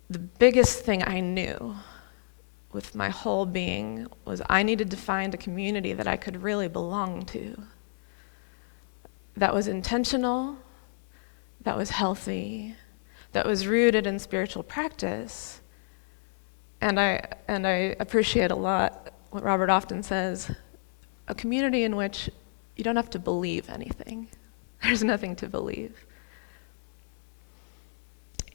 the biggest thing I knew with my whole being was I needed to find a community that I could really belong to, that was intentional, that was healthy, that was rooted in spiritual practice. And I appreciate a lot what Robert often says, a community in which you don't have to believe anything. There's nothing to believe.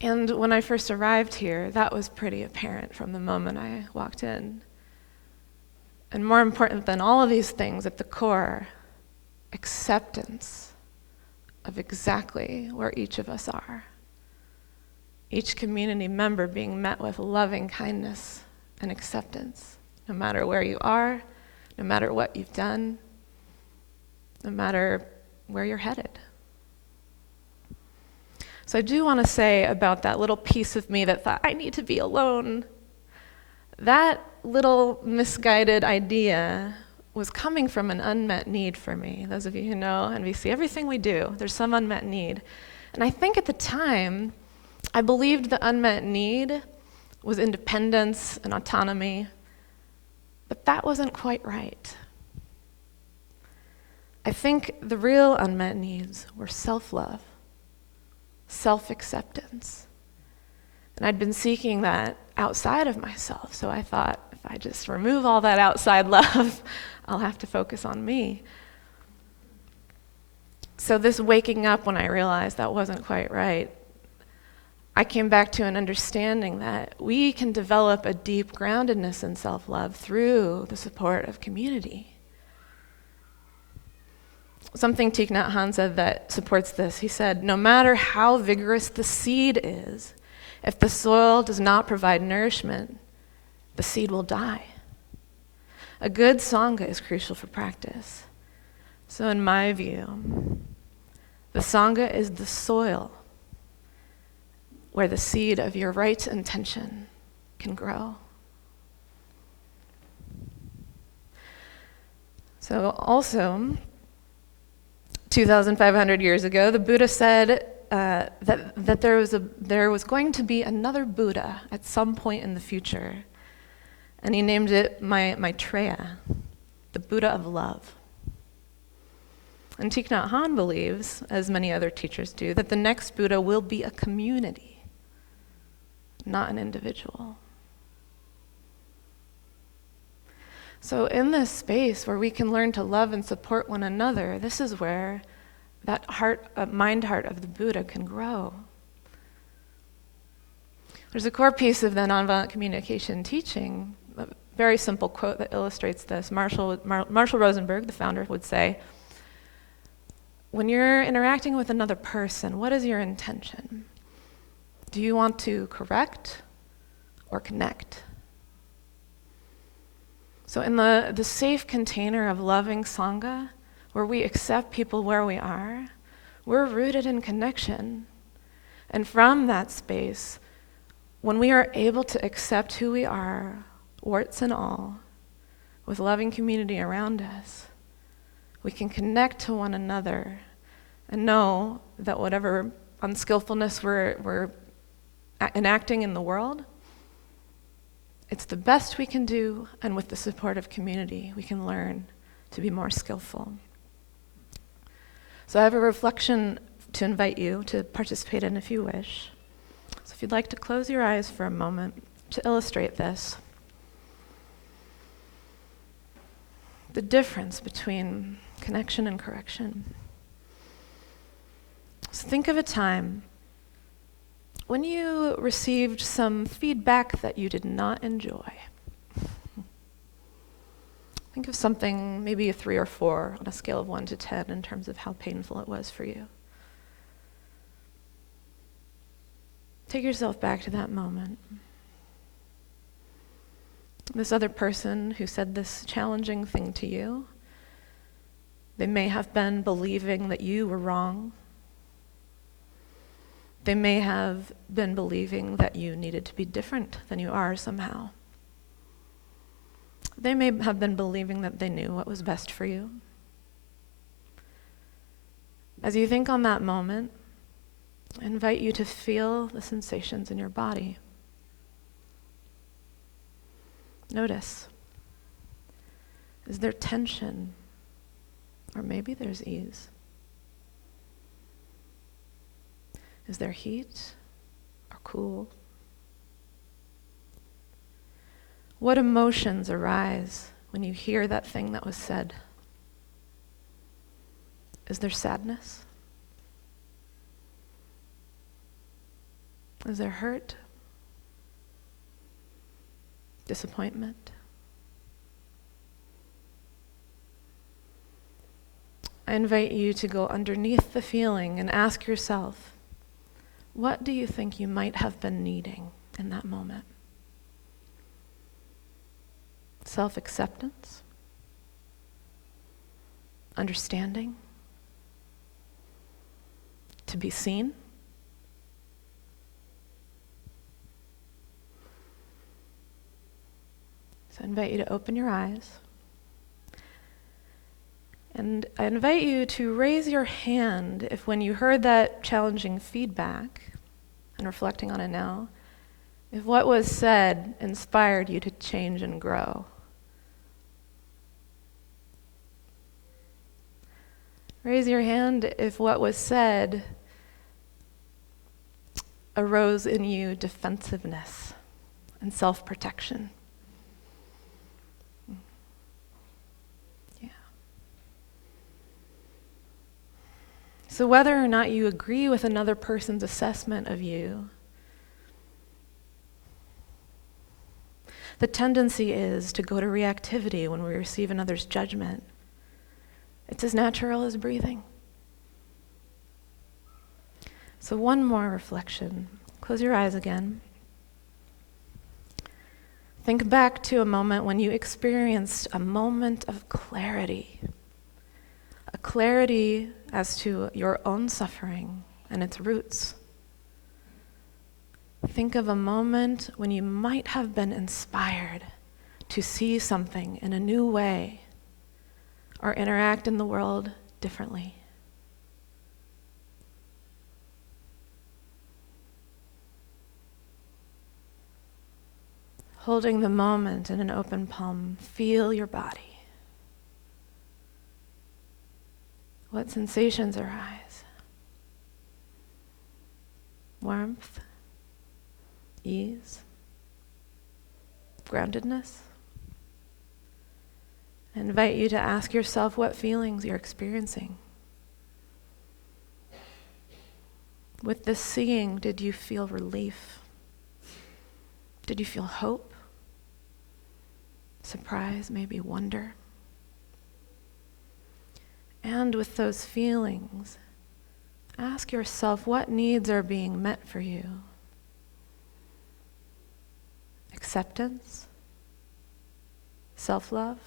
And when I first arrived here, that was pretty apparent from the moment I walked in. And more important than all of these things, at the core, acceptance of exactly where each of us are. Each community member being met with loving kindness and acceptance, no matter where you are, no matter what you've done, no matter where you're headed. So I do want to say about that little piece of me that thought, I need to be alone. That little misguided idea was coming from an unmet need for me. Those of you who know NVC, everything we do, there's some unmet need. And I think at the time, I believed the unmet need was independence and autonomy, but that wasn't quite right. I think the real unmet needs were self-love, self-acceptance. And I'd been seeking that outside of myself, so I thought, if I just remove all that outside love, I'll have to focus on me. So this waking up when I realized that wasn't quite right, I came back to an understanding that we can develop a deep groundedness in self-love through the support of community. Something Thich Nhat Hanh said that supports this. He said, no matter how vigorous the seed is, if the soil does not provide nourishment, the seed will die. A good Sangha is crucial for practice. So in my view, the Sangha is the soil where the seed of your right intention can grow. So also, 2,500 years ago, the Buddha said that there was going to be another Buddha at some point in the future. And he named it Maitreya, the Buddha of love. And Thich Nhat Hanh believes, as many other teachers do, that the next Buddha will be a community, not an individual. So in this space where we can learn to love and support one another, this is where that mind heart of the Buddha can grow. There's a core piece of the nonviolent communication teaching, a very simple quote that illustrates this. Marshall Rosenberg, the founder, would say, when you're interacting with another person, what is your intention? Do you want to correct or connect? So in the safe container of loving Sangha, where we accept people where we are, we're rooted in connection. And from that space, when we are able to accept who we are, warts and all, with loving community around us, we can connect to one another and know that whatever unskillfulness we're enacting in the world, it's the best we can do, and with the support of community, we can learn to be more skillful. So I have a reflection to invite you to participate in if you wish. So if you'd like to close your eyes for a moment to illustrate this. The difference between connection and correction. So think of a time when you received some feedback that you did not enjoy. Think of something, maybe a 3 or 4 on a scale of 1 to 10 in terms of how painful it was for you. Take yourself back to that moment. This other person who said this challenging thing to you, they may have been believing that you were wrong. They may have been believing that you needed to be different than you are somehow. They may have been believing that they knew what was best for you. As you think on that moment, I invite you to feel the sensations in your body. Notice, is there tension? Or maybe there's ease. Is there heat or cool? What emotions arise when you hear that thing that was said? Is there sadness? Is there hurt? Disappointment? I invite you to go underneath the feeling and ask yourself, what do you think you might have been needing in that moment? Self-acceptance? Understanding? To be seen? So I invite you to open your eyes. And I invite you to raise your hand if when you heard that challenging feedback, and reflecting on it now, if what was said inspired you to change and grow. Raise your hand if what was said arose in you defensiveness and self-protection. So whether or not you agree with another person's assessment of you, the tendency is to go to reactivity when we receive another's judgment. It's as natural as breathing. So one more reflection. Close your eyes again. Think back to a moment when you experienced a moment of clarity. A clarity as to your own suffering and its roots. Think of a moment when you might have been inspired to see something in a new way or interact in the world differently. Holding the moment in an open palm, feel your body. What sensations arise? Warmth, ease, groundedness. I invite you to ask yourself what feelings you're experiencing. With this seeing, did you feel relief? Did you feel hope? Surprise, maybe wonder? And with those feelings, ask yourself what needs are being met for you. Acceptance, self-love,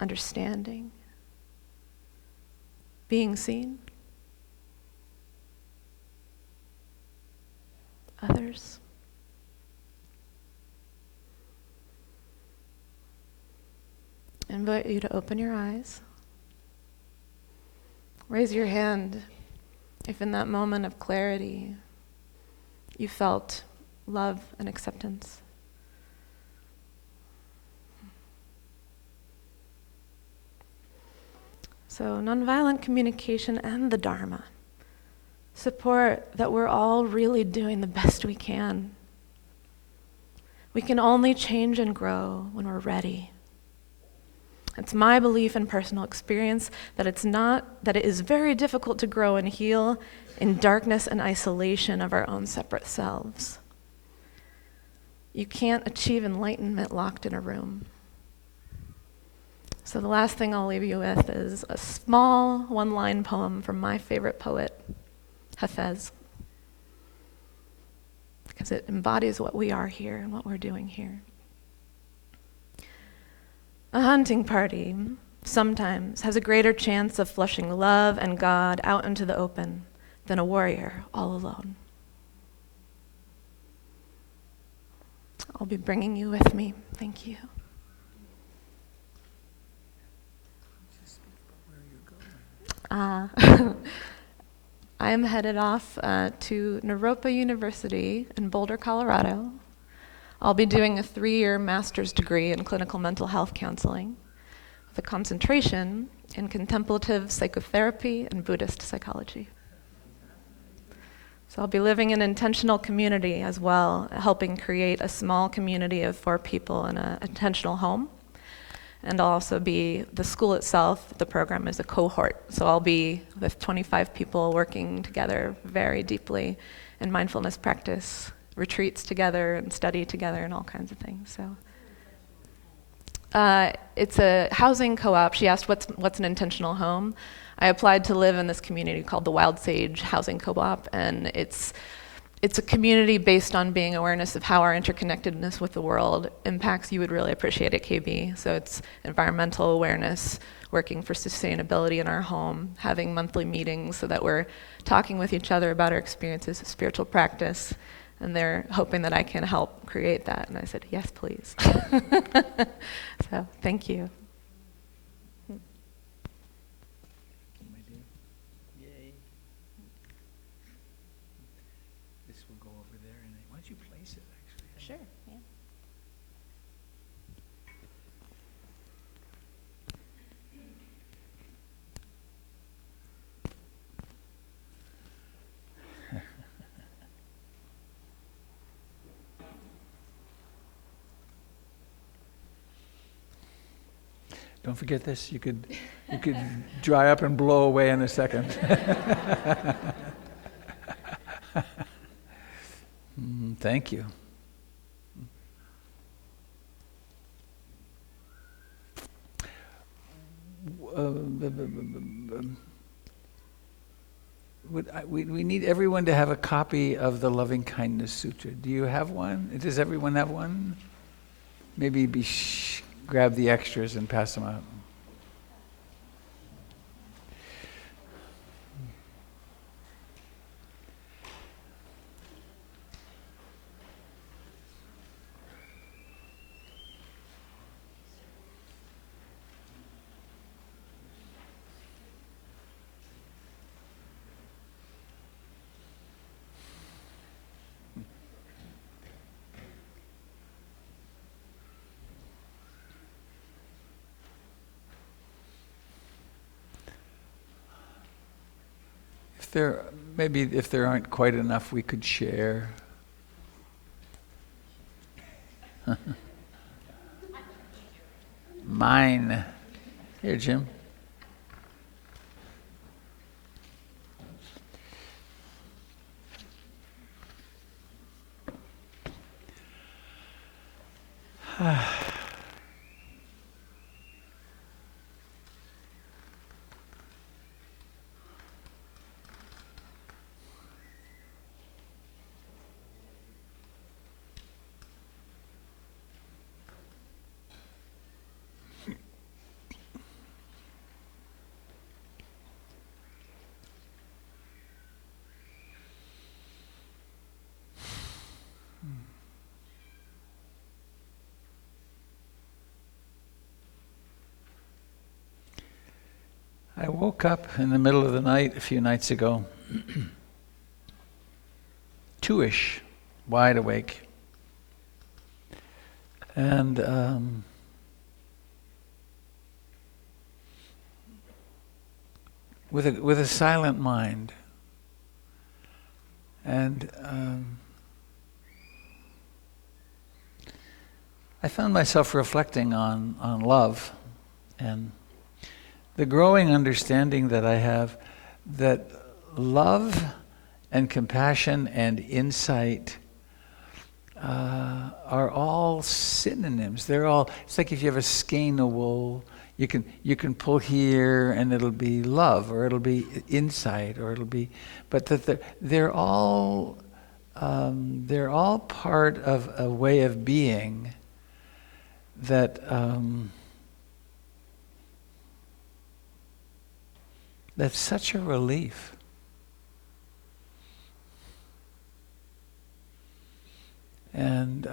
understanding, being seen, others. I invite you to open your eyes. Raise your hand if in that moment of clarity you felt love and acceptance. So nonviolent communication and the Dharma support that we're all really doing the best we can. We can only change and grow when we're ready. It's my belief and personal experience that it is very difficult to grow and heal in darkness and isolation of our own separate selves. You can't achieve enlightenment locked in a room. So the last thing I'll leave you with is a small one-line poem from my favorite poet, Hafez, because it embodies what we are here and what we're doing here. A hunting party sometimes has a greater chance of flushing love and God out into the open than a warrior all alone. I'll be bringing you with me. Thank you. I am headed off to Naropa University in Boulder, Colorado. I'll be doing a 3-year master's degree in clinical mental health counseling with a concentration in contemplative psychotherapy and Buddhist psychology. So I'll be living in intentional community as well, helping create a small community of 4 people in an intentional home. And I'll also be, the school itself, the program is a cohort. So I'll be with 25 people working together very deeply in mindfulness practice, retreats together and study together and all kinds of things. So it's a housing co-op. She asked what's an intentional home. I applied to live in this community called the Wild Sage Housing Co-op, and it's a community based on being awareness of how our interconnectedness with the world impacts you would really appreciate at KB. So it's environmental awareness, working for sustainability in our home, having monthly meetings so that we're talking with each other about our experiences of spiritual practice, and they're hoping that I can help create that. And I said, yes, please. So thank you. Yay. This will go over there, and why don't you place it, actually? Sure, yeah. Don't forget this. You could dry up and blow away in a second. Thank you. We need everyone to have a copy of the Loving Kindness Sutra. Do you have one? Does everyone have one? Maybe grab the extras and pass them out. Maybe if there aren't quite enough, we could share. Mine. Here, Jim. I woke up in the middle of the night a few nights ago, 2-ish, wide awake, and with a silent mind, and I found myself reflecting on love and the growing understanding that I have that love and compassion and insight are all synonyms. They're all, it's like if you have a skein of wool, you can pull here and it'll be love, or it'll be insight, or it'll be, but that they're all part of a way of being that that's such a relief. And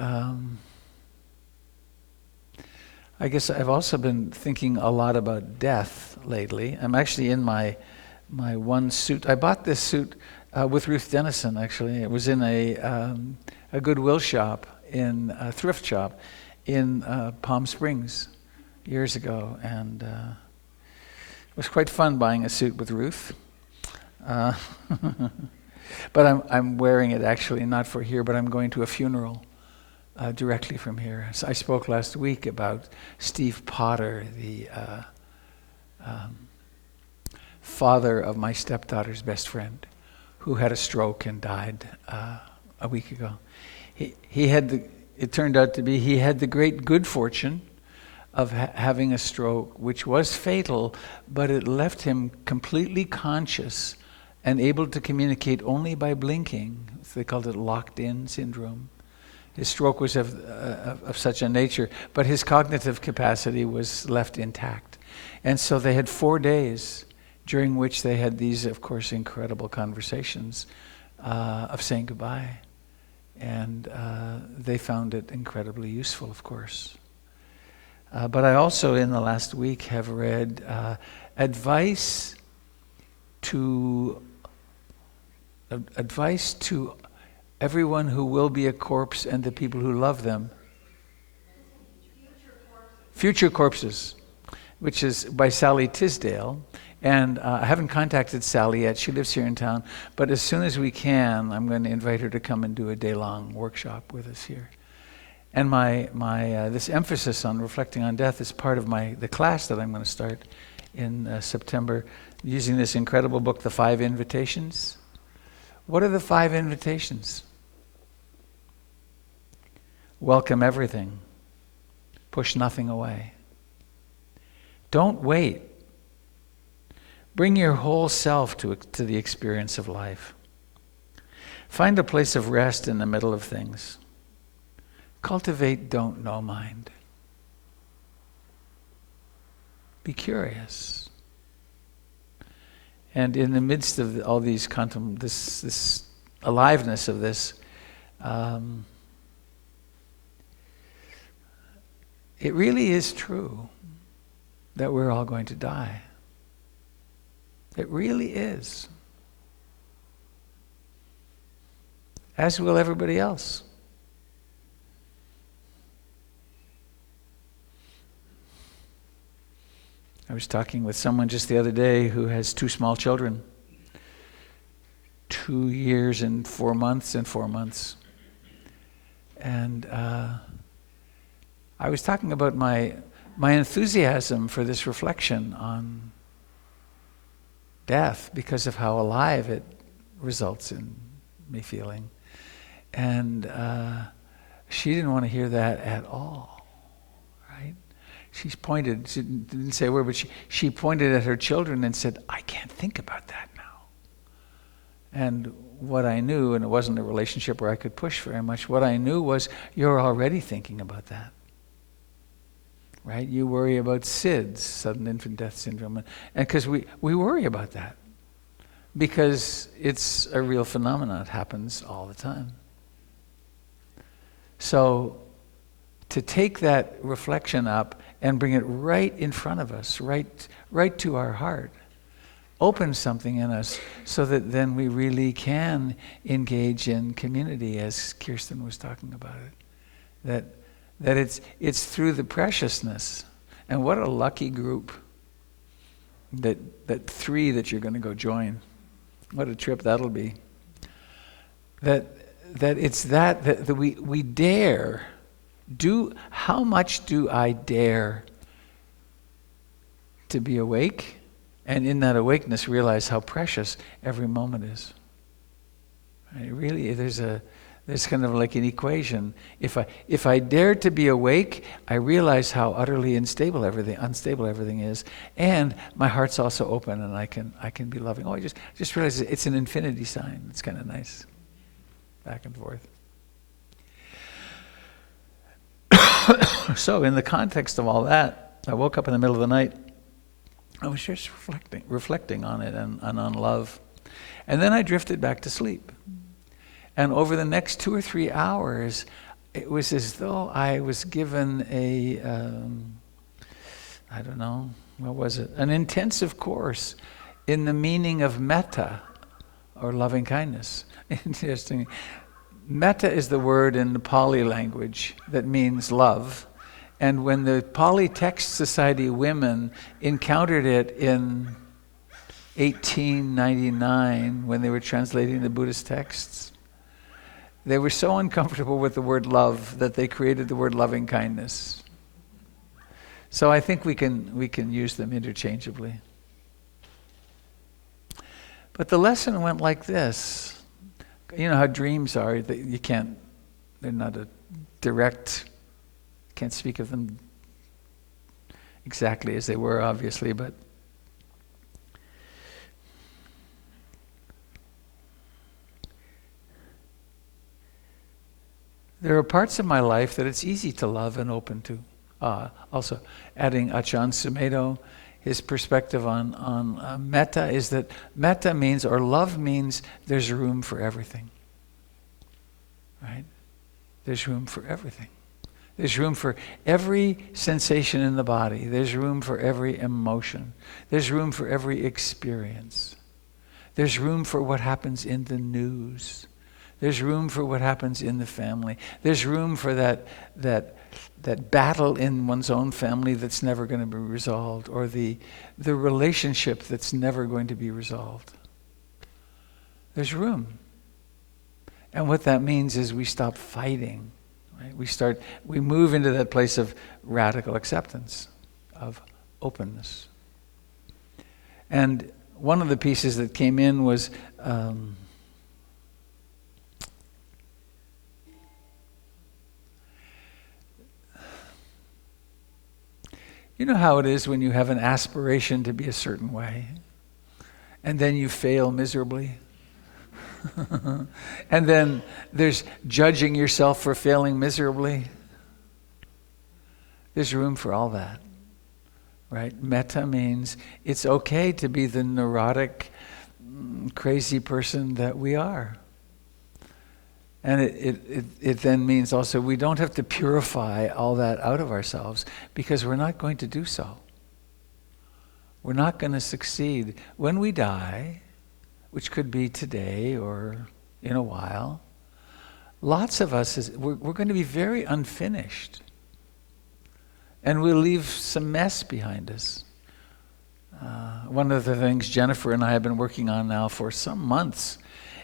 I guess I've also been thinking a lot about death lately. I'm actually in my one suit. I bought this suit with Ruth Dennison, actually. It was in a Goodwill shop, a thrift shop in Palm Springs years ago. And it was quite fun buying a suit with Ruth. But I'm wearing it actually not for here, but I'm going to a funeral directly from here. So I spoke last week about Steve Potter, the father of my stepdaughter's best friend, who had a stroke and died a week ago. It turned out to be, he had the great good fortune of having a stroke, which was fatal, but it left him completely conscious and able to communicate only by blinking. They called it locked-in syndrome. His stroke was of such a nature, but his cognitive capacity was left intact. And so they had 4 days during which they had these, of course, incredible conversations of saying goodbye. And they found it incredibly useful, of course. But I also, in the last week, have read advice to everyone who will be a corpse and the people who love them. Future Corpses, which is by Sally Tisdale. And I haven't contacted Sally yet. She lives here in town. But as soon as we can, I'm going to invite her to come and do a day-long workshop with us here. And my this emphasis on reflecting on death is part of the class that I'm going to start in September, using this incredible book, The 5 Invitations. What are the 5 invitations? Welcome everything. Push nothing away. Don't wait. Bring your whole self to the experience of life. Find a place of rest in the middle of things. Cultivate don't know mind. Be curious. And in the midst of all these this aliveness of this, it really is true that we're all going to die. It really is. As will everybody else. I was talking with someone just the other day who has 2 small children. 2 years and 4 months and 4 months. And I was talking about my enthusiasm for this reflection on death because of how alive it results in me feeling. And she didn't want to hear that at all, right? She didn't say a word, but she pointed at her children and said, I can't think about that now. And what I knew, and it wasn't a relationship where I could push very much, what I knew was, you're already thinking about that. Right? You worry about SIDS, sudden infant death syndrome. And because we worry about that. Because it's a real phenomenon. It happens all the time. So to take that reflection up and bring it right in front of us, right to our heart, opens something in us so that then we really can engage in community, as Kirsten was talking about it. That it's through the preciousness. And what a lucky group that 3 that you're going to go join. What a trip that'll be. That it's that we dare. How much do I dare to be awake? And in that awakeness realize how precious every moment is. Right? Really, there's kind of like an equation. If I dare to be awake, I realize how utterly unstable everything is, and my heart's also open, and I can be loving. Oh, I just realized it's an infinity sign. It's kind of nice, back and forth. So, in the context of all that, I woke up in the middle of the night. I was just reflecting on it and on love, and then I drifted back to sleep. And over the next 2 or 3 hours, it was as though I was given a, I don't know, what was it? An intensive course in the meaning of metta, or loving kindness. Interesting. Metta is the word in the Pali language that means love. And when the Pali Text Society women encountered it in 1899, when they were translating the Buddhist texts, they were so uncomfortable with the word love that they created the word loving kindness. So I think we can use them interchangeably. But the lesson went like this. You know how dreams are, that you can't, they're not a direct, can't speak of them exactly as they were, obviously, but there are parts of my life that it's easy to love and open to. Also, adding Ajahn Sumedho, his perspective on metta is that metta means, or love means, there's room for everything. Right? There's room for everything. There's room for every sensation in the body. There's room for every emotion. There's room for every experience. There's room for what happens in the news. There's room for what happens in the family. There's room for that battle in one's own family that's never going to be resolved, or the relationship that's never going to be resolved. There's room. And what that means is we stop fighting. Right? We move into that place of radical acceptance, of openness. And one of the pieces that came in was you know how it is when you have an aspiration to be a certain way, and then you fail miserably? And then there's judging yourself for failing miserably. There's room for all that, right? Metta means it's okay to be the neurotic, crazy person that we are. And it then means also we don't have to purify all that out of ourselves, because we're not going to do so. We're not going to succeed. When we die, which could be today or in a while, lots of us, we're going to be very unfinished. And we'll leave some mess behind us. One of the things Jennifer and I have been working on now for some months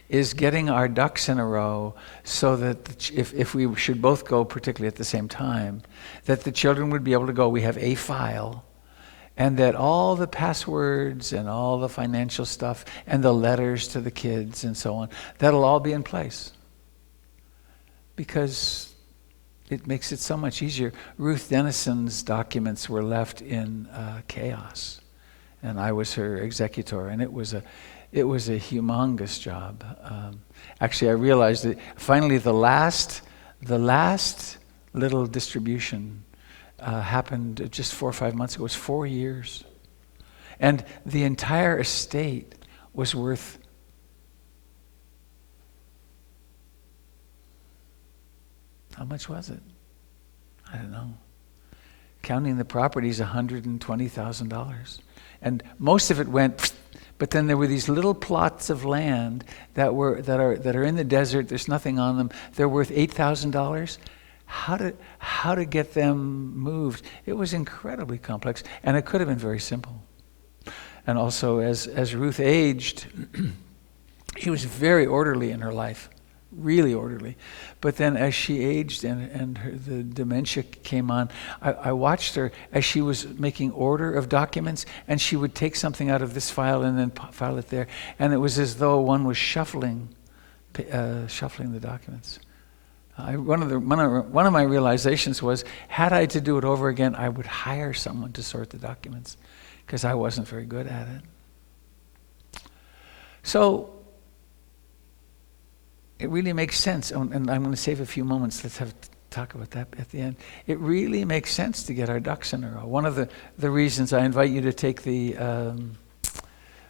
is getting our ducks in a row so that if we should both go, particularly at the same time, that the children would be able to go. We have a file, and that all the passwords and all the financial stuff and the letters to the kids and so on, that'll all be in place. Because it makes it so much easier. Ruth Dennison's documents were left in chaos, and I was her executor, and it was a humongous job. Actually, I realized that finally the last little distribution happened just 4 or 5 months ago. It was 4 years. And the entire estate was worth how much was it? I don't know. Counting the properties, $120,000. And most of it went, but then there were these little plots of land that are in the desert. There's nothing on them. They're worth $8,000. How to get them moved? It was incredibly complex, and it could have been very simple. And also, as Ruth aged, she was very orderly in her life, really orderly. But then as she aged and the dementia came on, I watched her as she was making order of documents, and she would take something out of this file and then file it there. And it was as though one was shuffling the documents. One of my realizations was, had I to do it over again, I would hire someone to sort the documents, because I wasn't very good at it. So it really makes sense, and I'm going to save a few moments. Let's talk about that at the end. It really makes sense to get our ducks in a row. One of the reasons I invite you to take the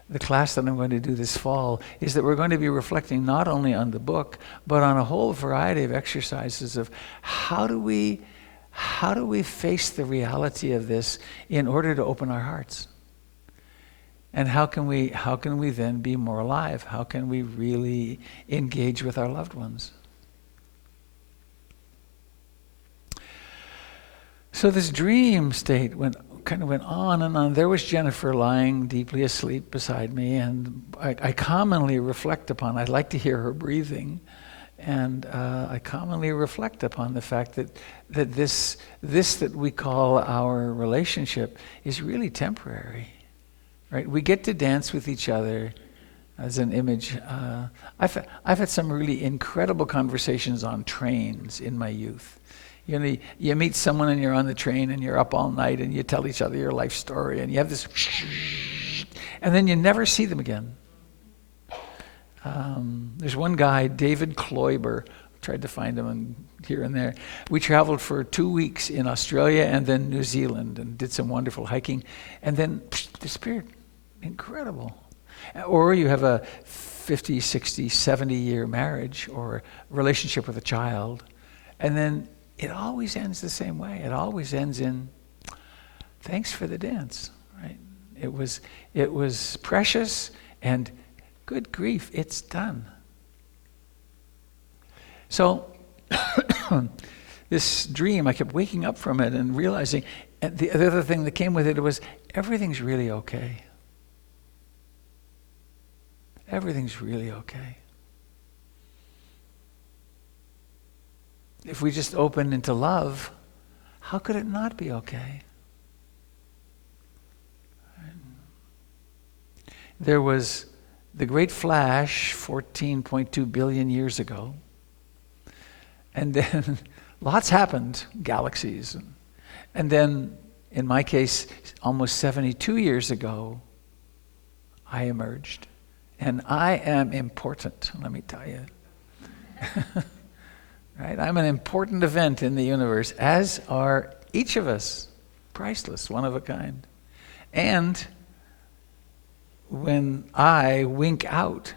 the class that I'm going to do this fall is that we're going to be reflecting not only on the book, but on a whole variety of exercises of how do we face the reality of this in order to open our hearts? And how can we then be more alive? How can we really engage with our loved ones? So this dream state kind of went on and on. There was Jennifer lying deeply asleep beside me, and I commonly reflect upon, I'd like to hear her breathing, and I commonly reflect upon the fact that this that we call our relationship is really temporary, right? We get to dance with each other as an image. I've had some really incredible conversations on trains in my youth. You know, you meet someone and you're on the train and you're up all night and you tell each other your life story and you have this, and then you never see them again. There's one guy, David Kloiber, tried to find him here and there. We traveled for 2 weeks in Australia and then New Zealand and did some wonderful hiking and then disappeared. Incredible. Or you have a 50, 60, 70-year marriage or relationship with a child, and then it always ends the same way. It always ends in, thanks for the dance, right? It was precious, and good grief, it's done. So this dream, I kept waking up from it and realizing, and the other thing that came with it was, everything's really okay. Everything's really okay. If we just open into love, how could it not be okay? There was the great flash 14.2 billion years ago, and then lots happened, galaxies. And then, in my case, almost 72 years ago, I emerged. And I am important, let me tell you. Right? I'm an important event in the universe, as are each of us. Priceless, one of a kind. And when I wink out,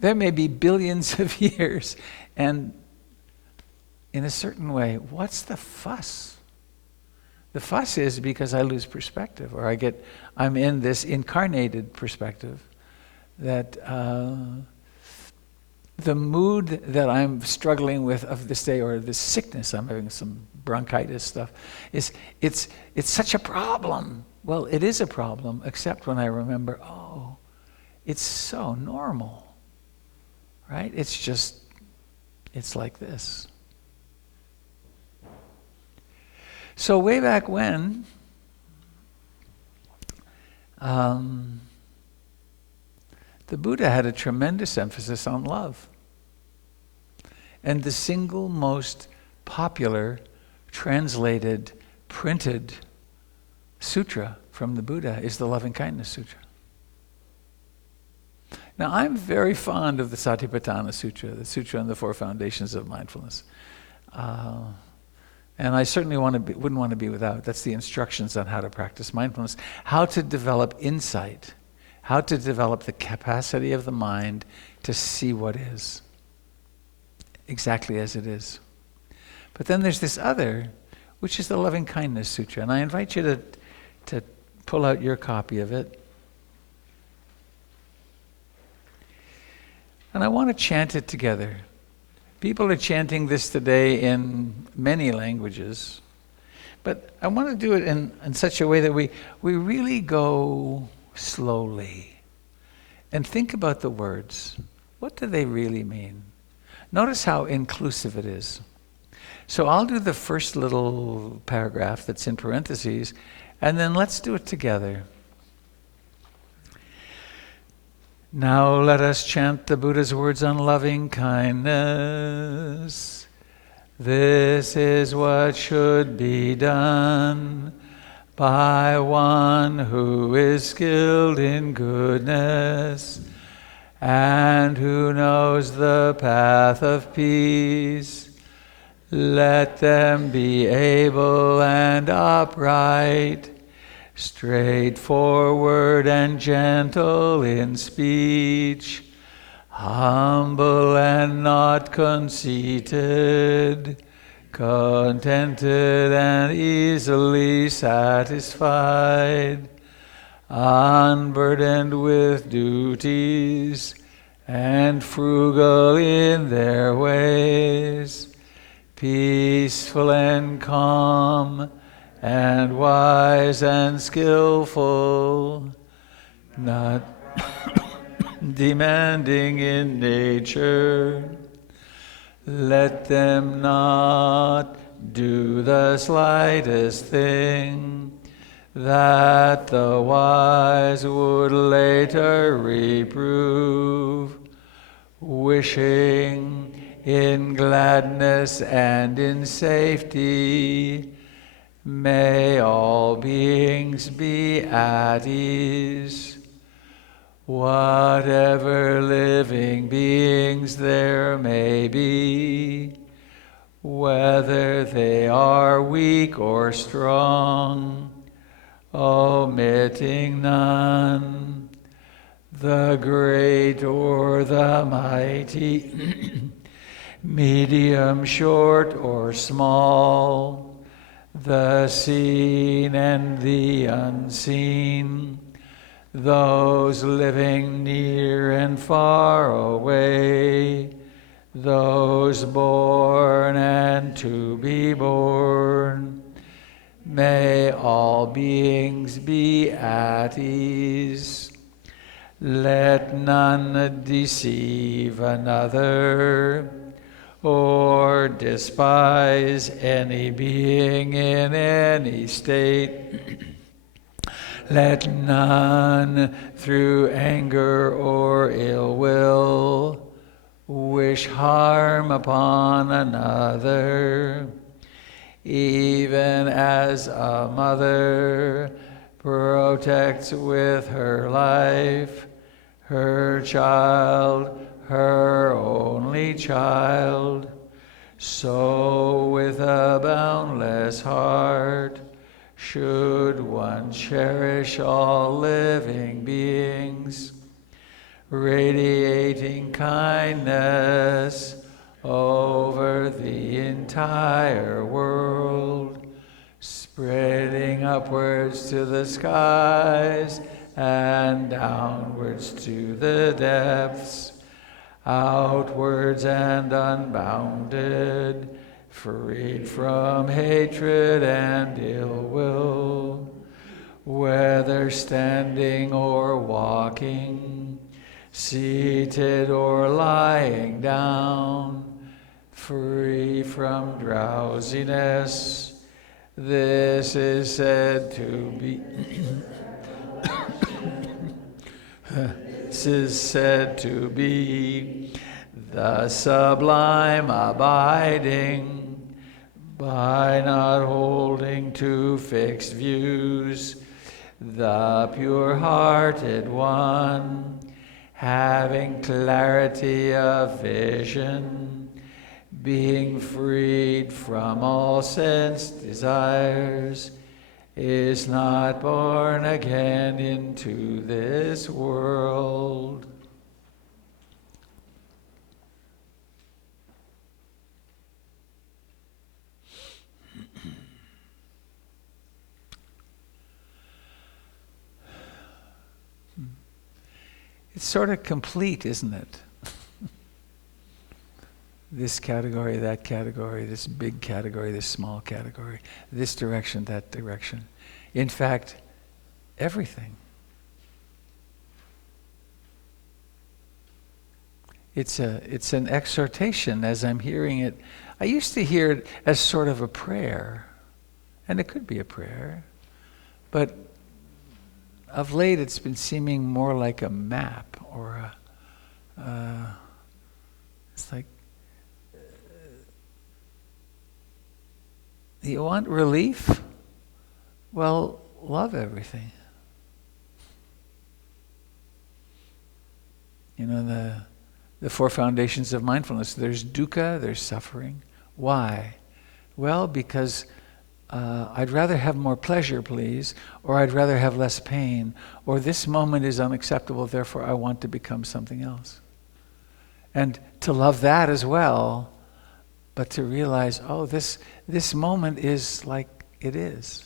there may be billions of years, and in a certain way, what's the fuss? The fuss is because I lose perspective, or I'm in this incarnated perspective that the mood that I'm struggling with of this day, or this sickness, I'm having some bronchitis stuff, it's such a problem. Well, it is a problem, except when I remember, oh, it's so normal, right? It's like this. So way back when, the Buddha had a tremendous emphasis on love. And the single most popular, translated, printed sutra from the Buddha is the Loving Kindness Sutra. Now, I'm very fond of the Satipatthana Sutra, the Sutra on the Four Foundations of Mindfulness. And I certainly wouldn't want to be without. That's the instructions on how to practice mindfulness, how to develop insight, how to develop the capacity of the mind to see what is, exactly as it is. But then there's this other, which is the Loving Kindness Sutra. And I invite you to pull out your copy of it. And I want to chant it together. People are chanting this today in many languages. But I want to do it in such a way that we really go slowly and think about the words. What do they really mean? Notice how inclusive it is. So I'll do the first little paragraph that's in parentheses, and then let's do it together. Now let us chant the Buddha's words on loving kindness. This is what should be done by one who is skilled in goodness and who knows the path of peace. Let them be able and upright, straightforward and gentle in speech, humble and not conceited, contented and easily satisfied, unburdened with duties, and frugal in their ways, peaceful and calm, and wise and skillful, not demanding in nature. Let them not do the slightest thing that the wise would later reprove, wishing in gladness and in safety may all beings be at ease. Whatever living beings there may be, whether they are weak or strong, omitting none, the great or the mighty, medium, short, or small, the seen and the unseen, those living near and far away, those born and to be born, may all beings be at ease. Let none deceive another, or despise any being in any state. Let none through anger or ill will wish harm upon another, even as a mother protects with her life her child, her only child, so with a boundless heart should one cherish all living beings, radiating kindness over the entire world, spreading upwards to the skies and downwards to the depths, outwards and unbounded, freed from hatred and ill will, whether standing or walking, seated or lying down, free from drowsiness. This is said to be this is said to be the sublime abiding, by not holding to fixed views, the pure-hearted one, having clarity of vision, being freed from all sense desires, is not born again into this world. It's sort of complete, isn't it? This category, that category, this big category, this small category, this direction, that direction. In fact, everything. It's an exhortation as I'm hearing it. I used to hear it as sort of a prayer, and it could be a prayer, but of late it's been seeming more like a map or it's like, you want relief? Well, love everything. You know, the four foundations of mindfulness. There's dukkha, there's suffering. Why? Well, because I'd rather have more pleasure, please, or I'd rather have less pain, or this moment is unacceptable, therefore I want to become something else. And to love that as well, but to realize, oh, this moment is like it is.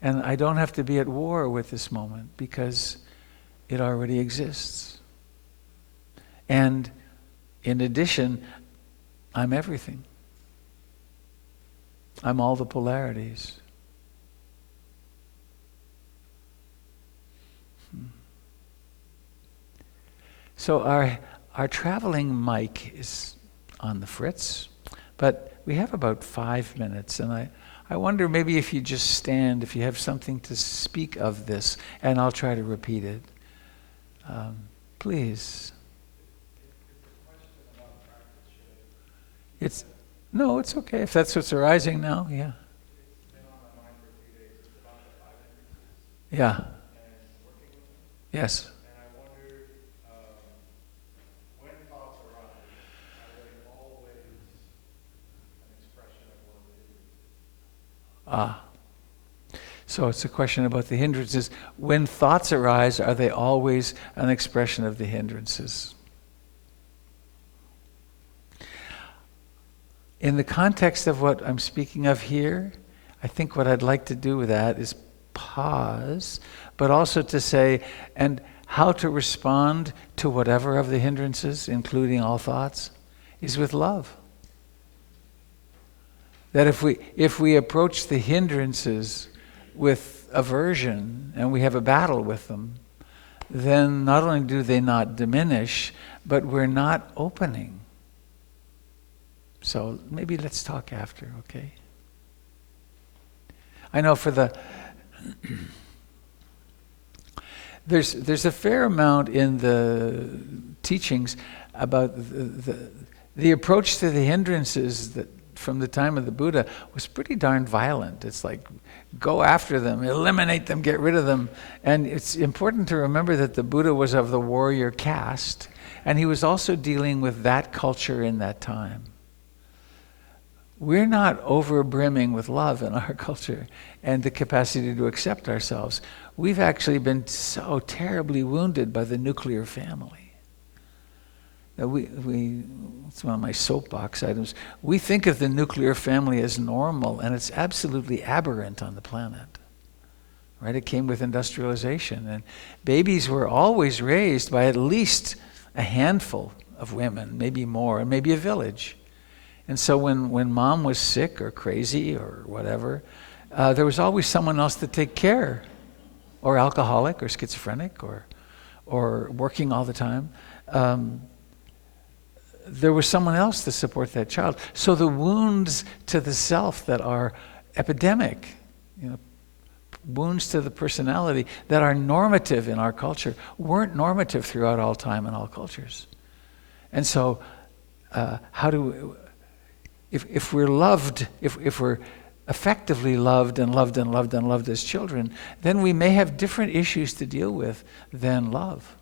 And I don't have to be at war with this moment because it already exists. And in addition, I'm everything. I'm all the polarities. So our traveling mic is on the fritz, but we have about 5 minutes, and I wonder maybe if you just stand, if you have something to speak of this, and I'll try to repeat it. Please. No, it's okay if that's what's arising now. Yeah. Yeah. Yes. So it's a question about the hindrances. When thoughts arise, are they always an expression of the hindrances? In the context of what I'm speaking of here, I think what I'd like to do with that is pause, but also to say, and how to respond to whatever of the hindrances, including all thoughts, is with love. That if we approach the hindrances with aversion and we have a battle with them, then not only do they not diminish, but we're not opening. So maybe let's talk after, okay? I know for the there's a fair amount in the teachings about the approach to the hindrances that from the time of the Buddha was pretty darn violent. It's like, go after them, eliminate them, get rid of them. And it's important to remember that the Buddha was of the warrior caste, and he was also dealing with that culture in that time. We're not over-brimming with love in our culture and the capacity to accept ourselves. We've actually been so terribly wounded by the nuclear family. It's one of my soapbox items. We think of the nuclear family as normal, and it's absolutely aberrant on the planet. Right? It came with industrialization, and babies were always raised by at least a handful of women, maybe more, and maybe a village. And so when mom was sick or crazy or whatever, there was always someone else to take care, or alcoholic or schizophrenic or working all the time. There was someone else to support that child. So the wounds to the self that are epidemic, wounds to the personality that are normative in our culture weren't normative throughout all time and all cultures. And so if we're loved, if we're effectively loved and loved and loved and loved as children, then we may have different issues to deal with than love.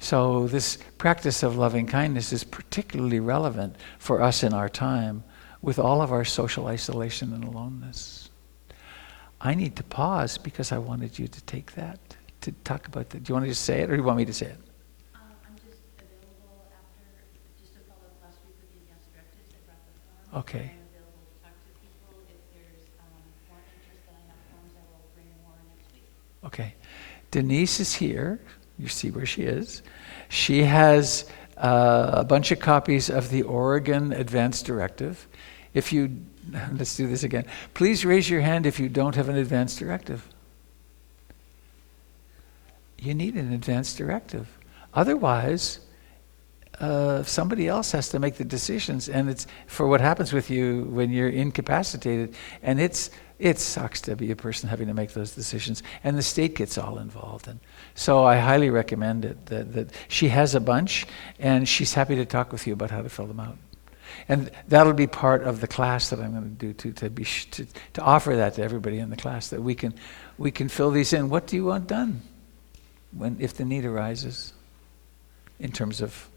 So this practice of loving kindness is particularly relevant for us in our time with all of our social isolation and aloneness. I need to pause because I wanted you to take that, to talk about that. Do you want to just say it, or do you want me to say it? I'm just available after, just to follow up last week with the advanced directives that brought the form. Okay. I'm available to talk to people. If there's more interest that I have forms, I will bring more next week. Okay. Denise is here. You see where she is. She has a bunch of copies of the Oregon Advance Directive. Let's do this again. Please raise your hand if you don't have an advance directive. You need an advance directive. Otherwise, somebody else has to make the decisions, and it's for what happens with you when you're incapacitated, and it sucks to be a person having to make those decisions, and the state gets all involved. And so I highly recommend it, that she has a bunch, and she's happy to talk with you about how to fill them out. And that'll be part of the class that I'm going to do to offer that to everybody in the class, that we can fill these in. What do you want done if the need arises in terms of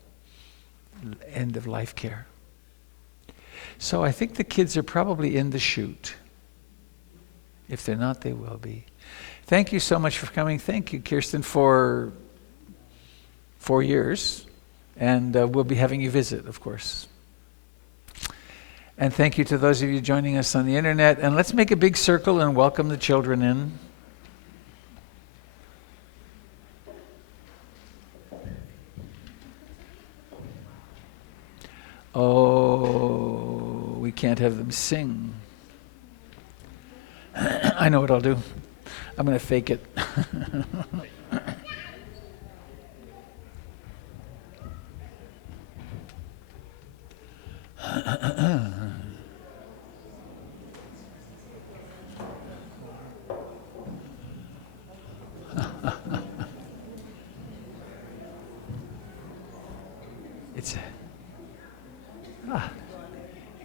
end of life care? So I think the kids are probably in the chute. If they're not, they will be. Thank you so much for coming. Thank you, Kirsten, for 4 years. And we'll be having you visit, of course. And thank you to those of you joining us on the internet. And let's make a big circle and welcome the children in. Oh, we can't have them sing. I know what I'll do. I'm going to fake it.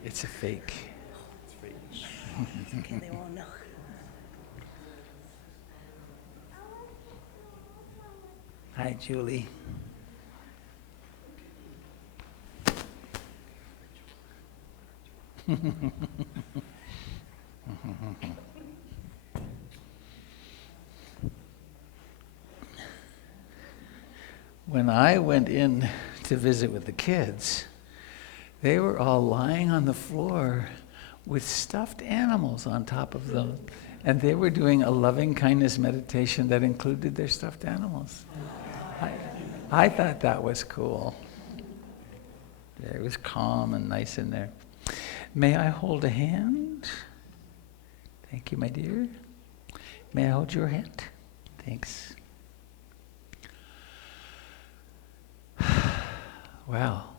It's a fake. Okay, they won't know. Hi, Julie. When I went in to visit with the kids, they were all lying on the floor with stuffed animals on top of them. And they were doing a loving kindness meditation that included their stuffed animals. I thought that was cool. It was calm and nice in there. May I hold a hand? Thank you, my dear. May I hold your hand? Thanks. Wow.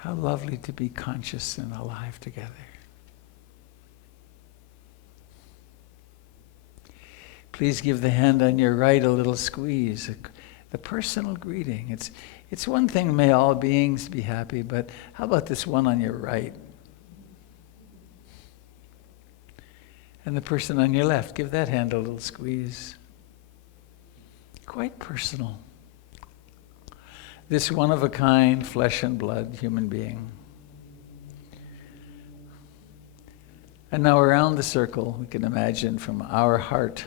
How lovely to be conscious and alive together. Please give the hand on your right a little squeeze, the personal greeting. It's one thing, may all beings be happy, but how about this one on your right? And the person on your left, give that hand a little squeeze. Quite personal. This one-of-a-kind, flesh and blood human being. And now around the circle, we can imagine from our heart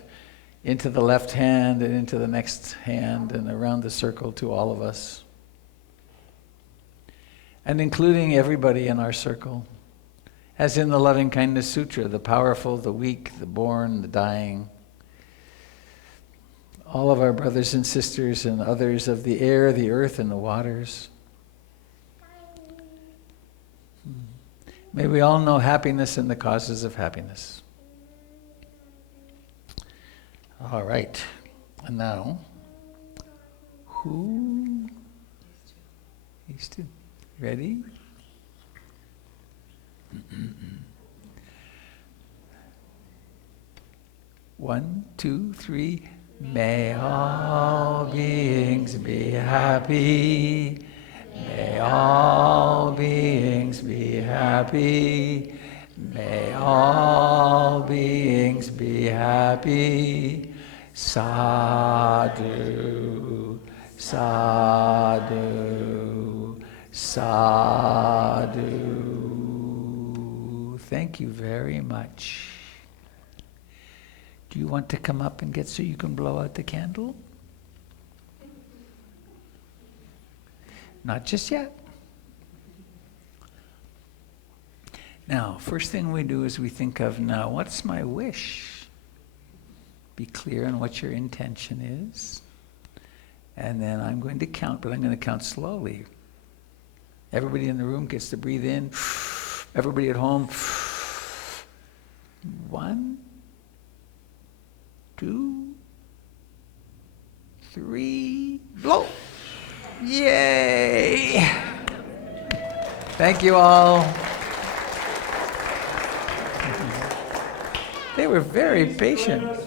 into the left hand and into the next hand and around the circle to all of us. And including everybody in our circle. As in the Loving Kindness Sutra, the powerful, the weak, the born, the dying. All of our brothers and sisters and others of the air, the earth, and the waters. May we all know happiness and the causes of happiness. All right. And now, who? These two. Ready? One, two, three. May all beings be happy. May all beings be happy. May all beings be happy. Sadhu, sadhu, sadhu. Thank you very much. Do you want to come up and get so you can blow out the candle? Not just yet. Now, first thing we do is we think of, now, what's my wish? Be clear on what your intention is. And then I'm going to count, but I'm going to count slowly. Everybody in the room gets to breathe in. Everybody at home. 1, 2, 3, blow. Yay! Thank you all. They were very patient.